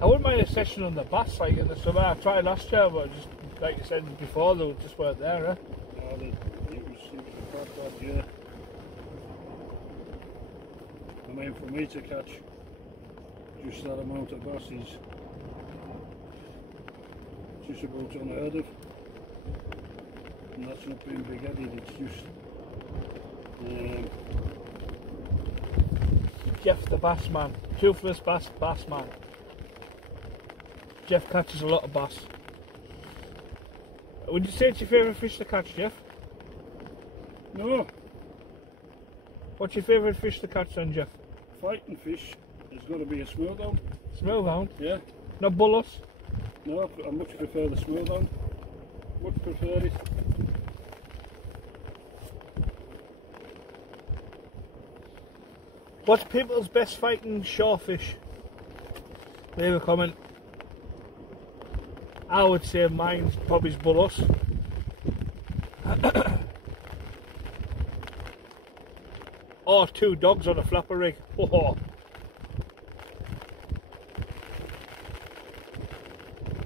I wouldn't mind a session on the bass like in the summer. I tried last year, but just like you said before, they just weren't there, eh? No, it was a crap that year. I mean, for me to catch just that amount of bass is just about unheard of. And that's not being big-headed, it's just Jeff the bass man, toothless bass man. Jeff catches a lot of bass. Would you say it's your favourite fish to catch, Jeff? no, What's your favourite fish to catch then, Jeff? fighting fish has got to be a smoothhound. Smoothhound? Yeah, Not bullets? no, I much prefer the smoothhound. Much prefer it. What's people's best fighting shorefish? Leave a comment. I would say mine's probably bullets. Or 2 dogs on a flapper rig. Oh.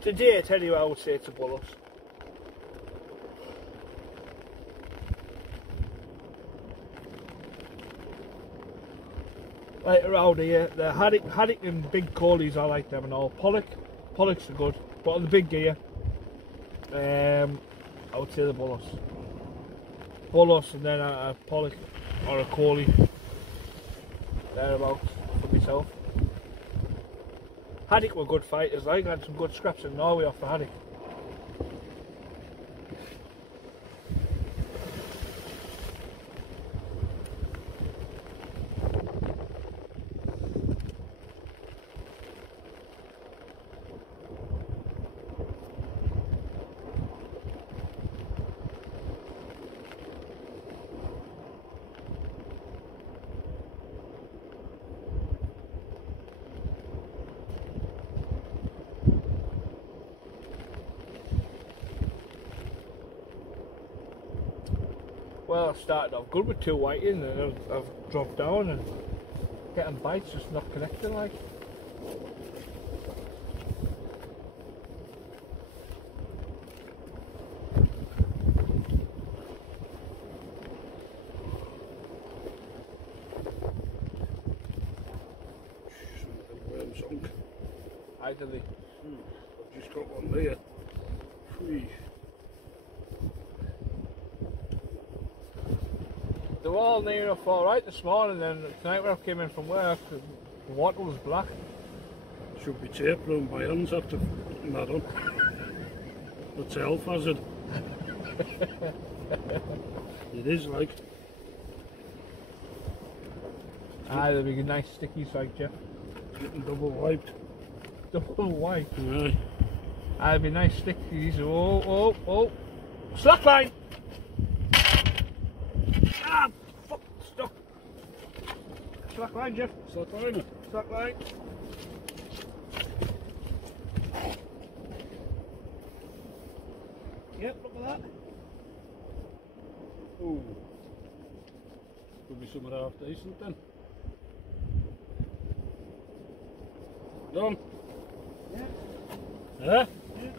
To date anyway, I would say it's a bullets. Right around here, the haddock and big coalies, I like them and all. Pollocks are good, but on the big gear, I would say the bullets. Bullets and then a pollock or a coalie, thereabouts for myself. Haddock were good fighters, I had some good scraps in Norway off the haddock. Well, I started off good with 2 whiting and then I've dropped down and getting bites just not connecting like. wide are they? I've just got one there. Whee. They were all near enough alright this morning, then tonight when I came in from work, the water was black. Should be taped round by hands after that on. That's a health hazard. It is like. Aye, they'll be nice stickies like Jeff. Getting double wiped. Double wiped? Aye. Aye, they'll be nice stickies. Oh. Slackline! Ah, fuck, stuck. Slackline, Jeff. Slackline. Slackline. Yep, look at that. Ooh. Could be somewhere half decent then. Done. Yeah. Yeah? Yeah.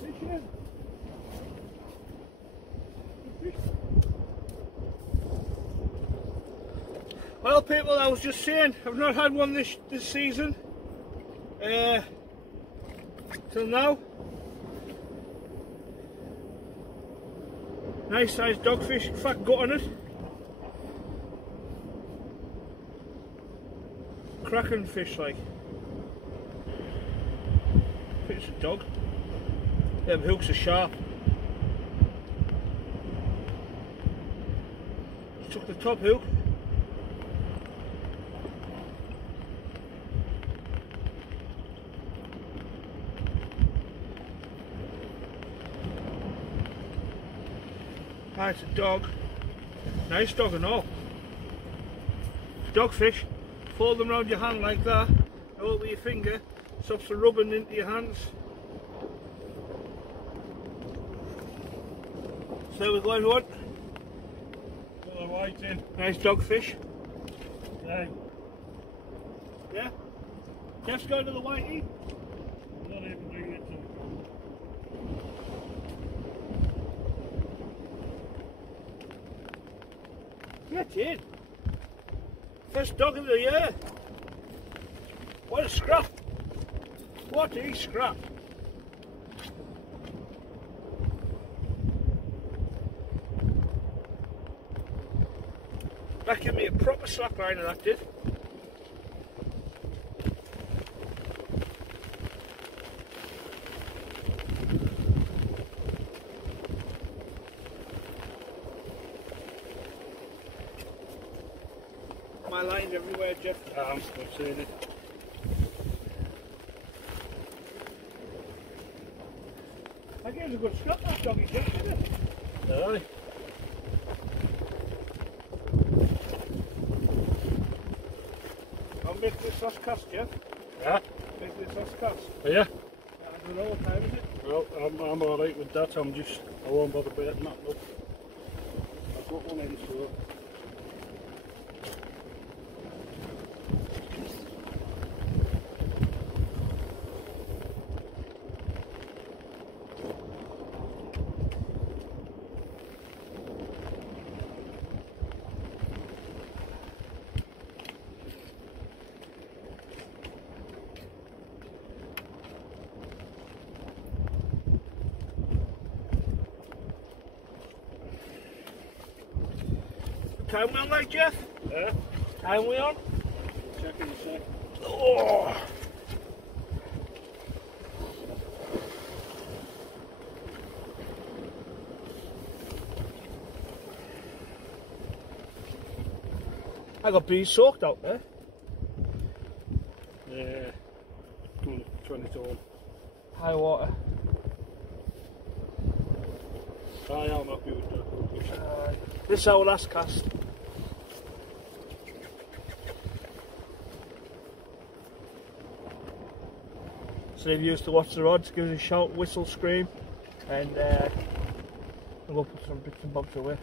Fish in. Well, people, I was just saying, I've not had one this season till now. Nice sized dogfish, in fact, gut on it. Cracking fish, like. I think it's a dog. Yeah, the hooks are sharp. Took the top hook. Ah, it's a dog. Nice dog and all. Dogfish. Fold them around your hand like that. Over your finger. Stops the rubbing into your hands. So there we go, everyone. Got the white in. Nice dogfish. Yeah. Yeah? Jeff's going to the whitey. I'm not even bringing it to the front. Get in. First dog of the year. What a scrap. What a scrap. That gave me a proper slack line, and that did. My line's everywhere, Jeff. I've seen it. That gives a good scrap, that doggy, Jeff, didn't it? Aye. I'll make this last cast, Jeff. Yeah? Make this last cast. Yeah? I don't know what time is it. Well, I'm alright with that. I won't bother baiting that up. I've got one in, so. Time we on, like, Jeff? Yeah? Time we on? Checking a sec. Oh! I got bees soaked out there. Yeah. 20 tone. High water. I'm happy with that. This is our last cast. So if you used to watch the rods, give us a shout, whistle, scream, and we'll put some bits and bobs away.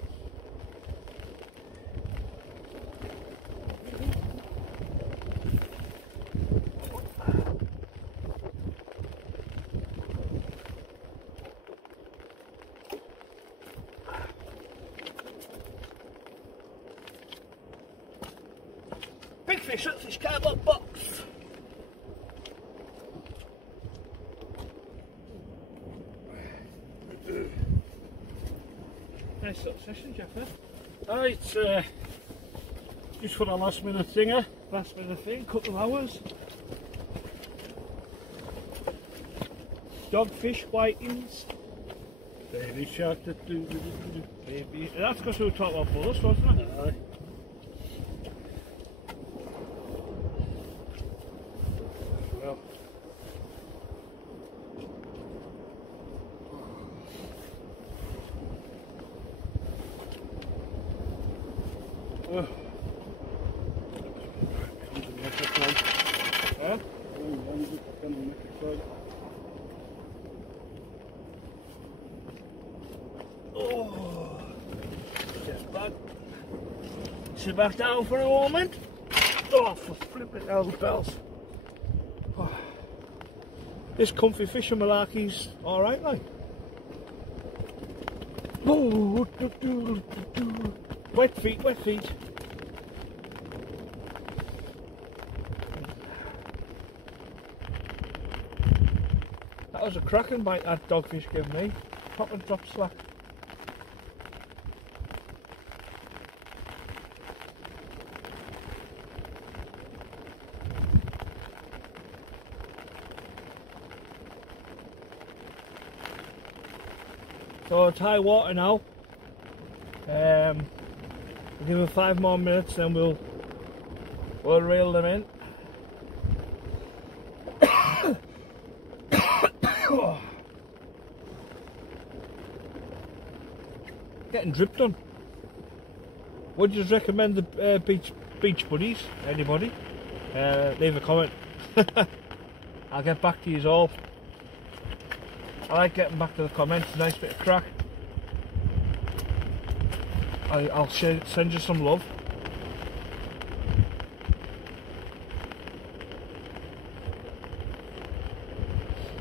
big fish at this cardboard box. Nice little session, Jeff, eh? Alright, just for a last minute thinger. Last minute thing, couple of hours. Dogfish whitings. Baby shark. Baby. That's because we were talking about bullets, wasn't it? Aye. Well. Oh. Huh? Oh, just back. Sit back down for a moment. Oh, for flipping hell, bells. Oh. This comfy fishing malarkey's alright, like. Oh, wet feet, wet feet. That was a cracking bite that dogfish gave me. Top and drop slack. So it's high water now. We'll give it 5 more minutes, then we'll reel them in. Getting dripped on. Would you recommend the beach buddies? Anybody? Leave a comment. I'll get back to you all. I like getting back to the comments. Nice bit of crack. I'll send you some love.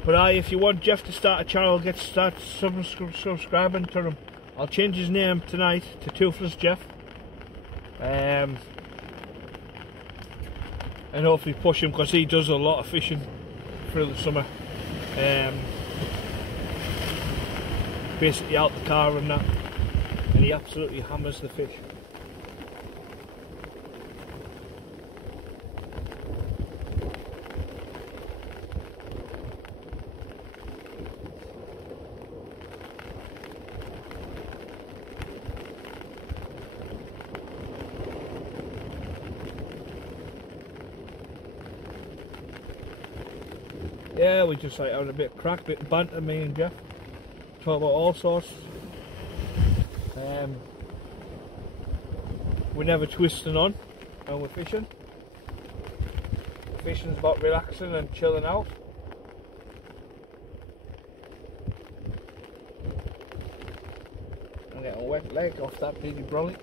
But if you want Jeff to start a channel, start subscribing to him. I'll change his name tonight to Toothless Jeff. And hopefully push him, because he does a lot of fishing through the summer. Basically out the car and that. And he absolutely hammers the fish. Yeah, we just like having a bit of crack, bit of banter, me and Jeff. Talk about all sorts. We're never twisting on when we're fishing. Fishing's about relaxing and chilling out. I'm getting a wet leg off that biggie brolly.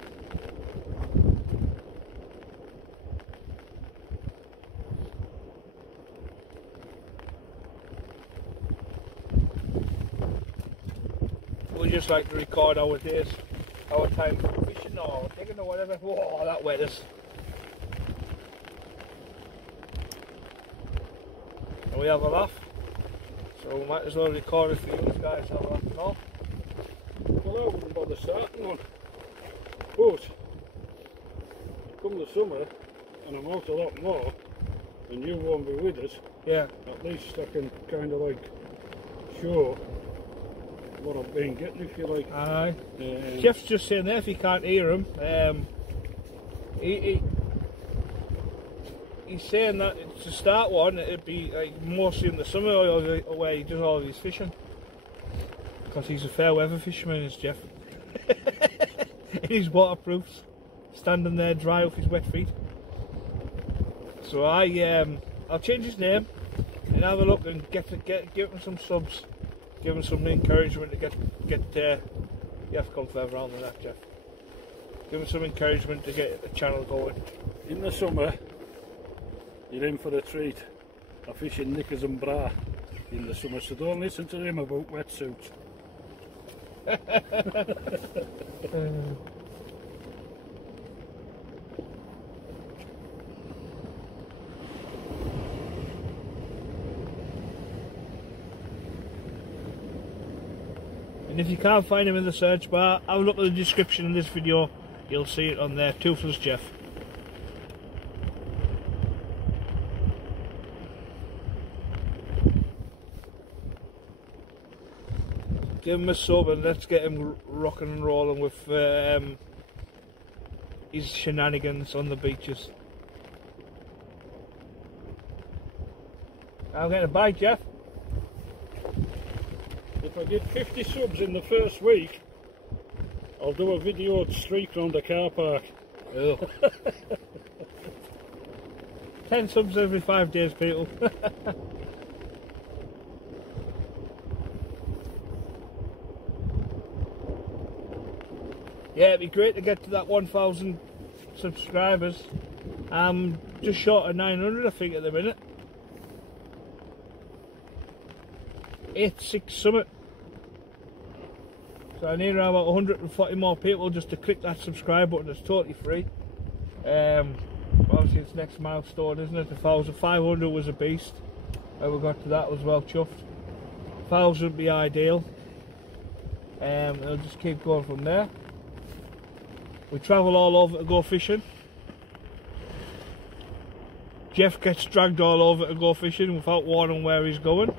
We just like to record our days, our time fishing or digging or whatever. Whoa, that wet us. And we have a laugh, so we might as well record it for you guys, have a laugh and all. Well, I wouldn't bother starting one. But come the summer, and I'm out a lot more, and you won't be with us. Yeah. At least I can kind of like show what I've been getting, if you like. Aye. Jeff's just saying there, if you can't hear him, he's saying that to start one, it'd be like mostly in the summer where he does all of his fishing. Because he's a fair weather fisherman, is Jeff. In his waterproofs, standing there dry off his wet feet. So I'll change his name and have a look and give him some subs. Give him some encouragement to get you have to come further on than that, Jeff. Give him some encouragement to get the channel going. In the summer, you're in for a treat. I fish in knickers and bra in the summer, so don't listen to him about wetsuits. And if you can't find him in the search bar, have a look at the description in this video, you'll see it on there, Toothless Jeff. Give him a sub and let's get him rocking and rolling with his shenanigans on the beaches. I'm getting a bite, Jeff. If I get 50 subs in the first week, I'll do a video streak around the car park. Oh. 10 subs every 5 days, people. Yeah, it'd be great to get to that 1,000 subscribers. I'm just short of 900, I think, at the minute. 86 summit. So I need around about 140 more people just to click that subscribe button. It's totally free. Obviously it's next milestone, isn't it? 1,500 was a beast. And we got to that as well, chuffed. 1,000 would be ideal. I'll just keep going from there. We travel all over to go fishing. Jeff gets dragged all over to go fishing without warning where he's going.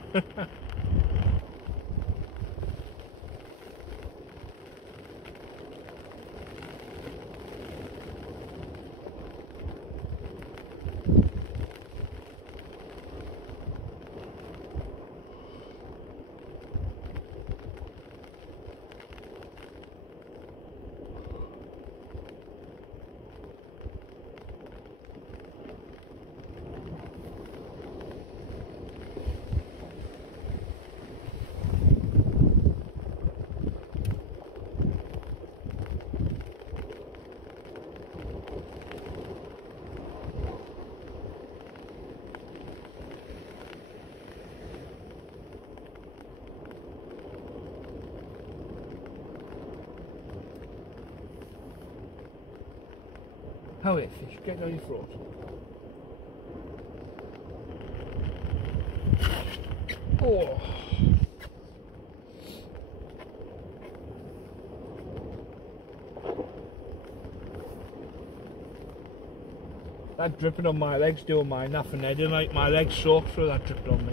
How are you, fish? Get down your throat. Oh. That dripping on my legs doing my nothing. I didn't like my legs soaked through that dripping on me.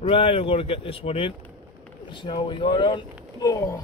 Right, I've got to get this one in. See how we got on. Oh.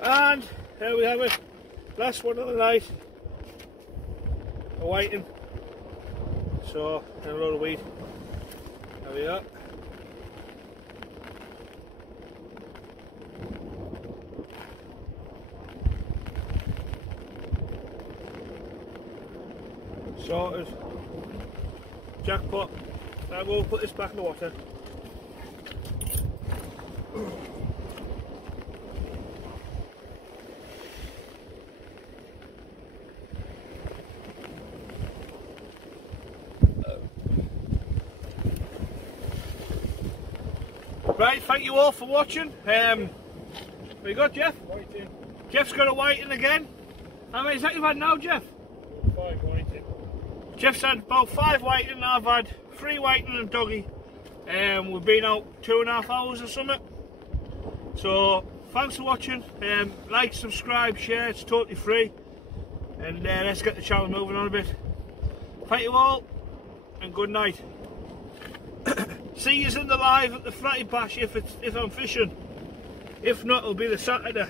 And there we have it, last one of the night, a whiting. So, and a load of weed. There we are. Sorted. Jackpot. Now we'll put this back in the water. Right, thank you all for watching. What you got, Jeff? Whiting. Jeff's got a whiting again. How many is that you've had now, Jeff? 5 whiting. Jeff's had about 5 whiting, I've had 3 whiting and a doggy. We've been out 2.5 hours or something. So, thanks for watching. Like, subscribe, share, it's totally free. And let's get the channel moving on a bit. Thank you all, and good night. See you in the live at the Flatty Bash if I'm fishing. If not, it'll be the Saturday.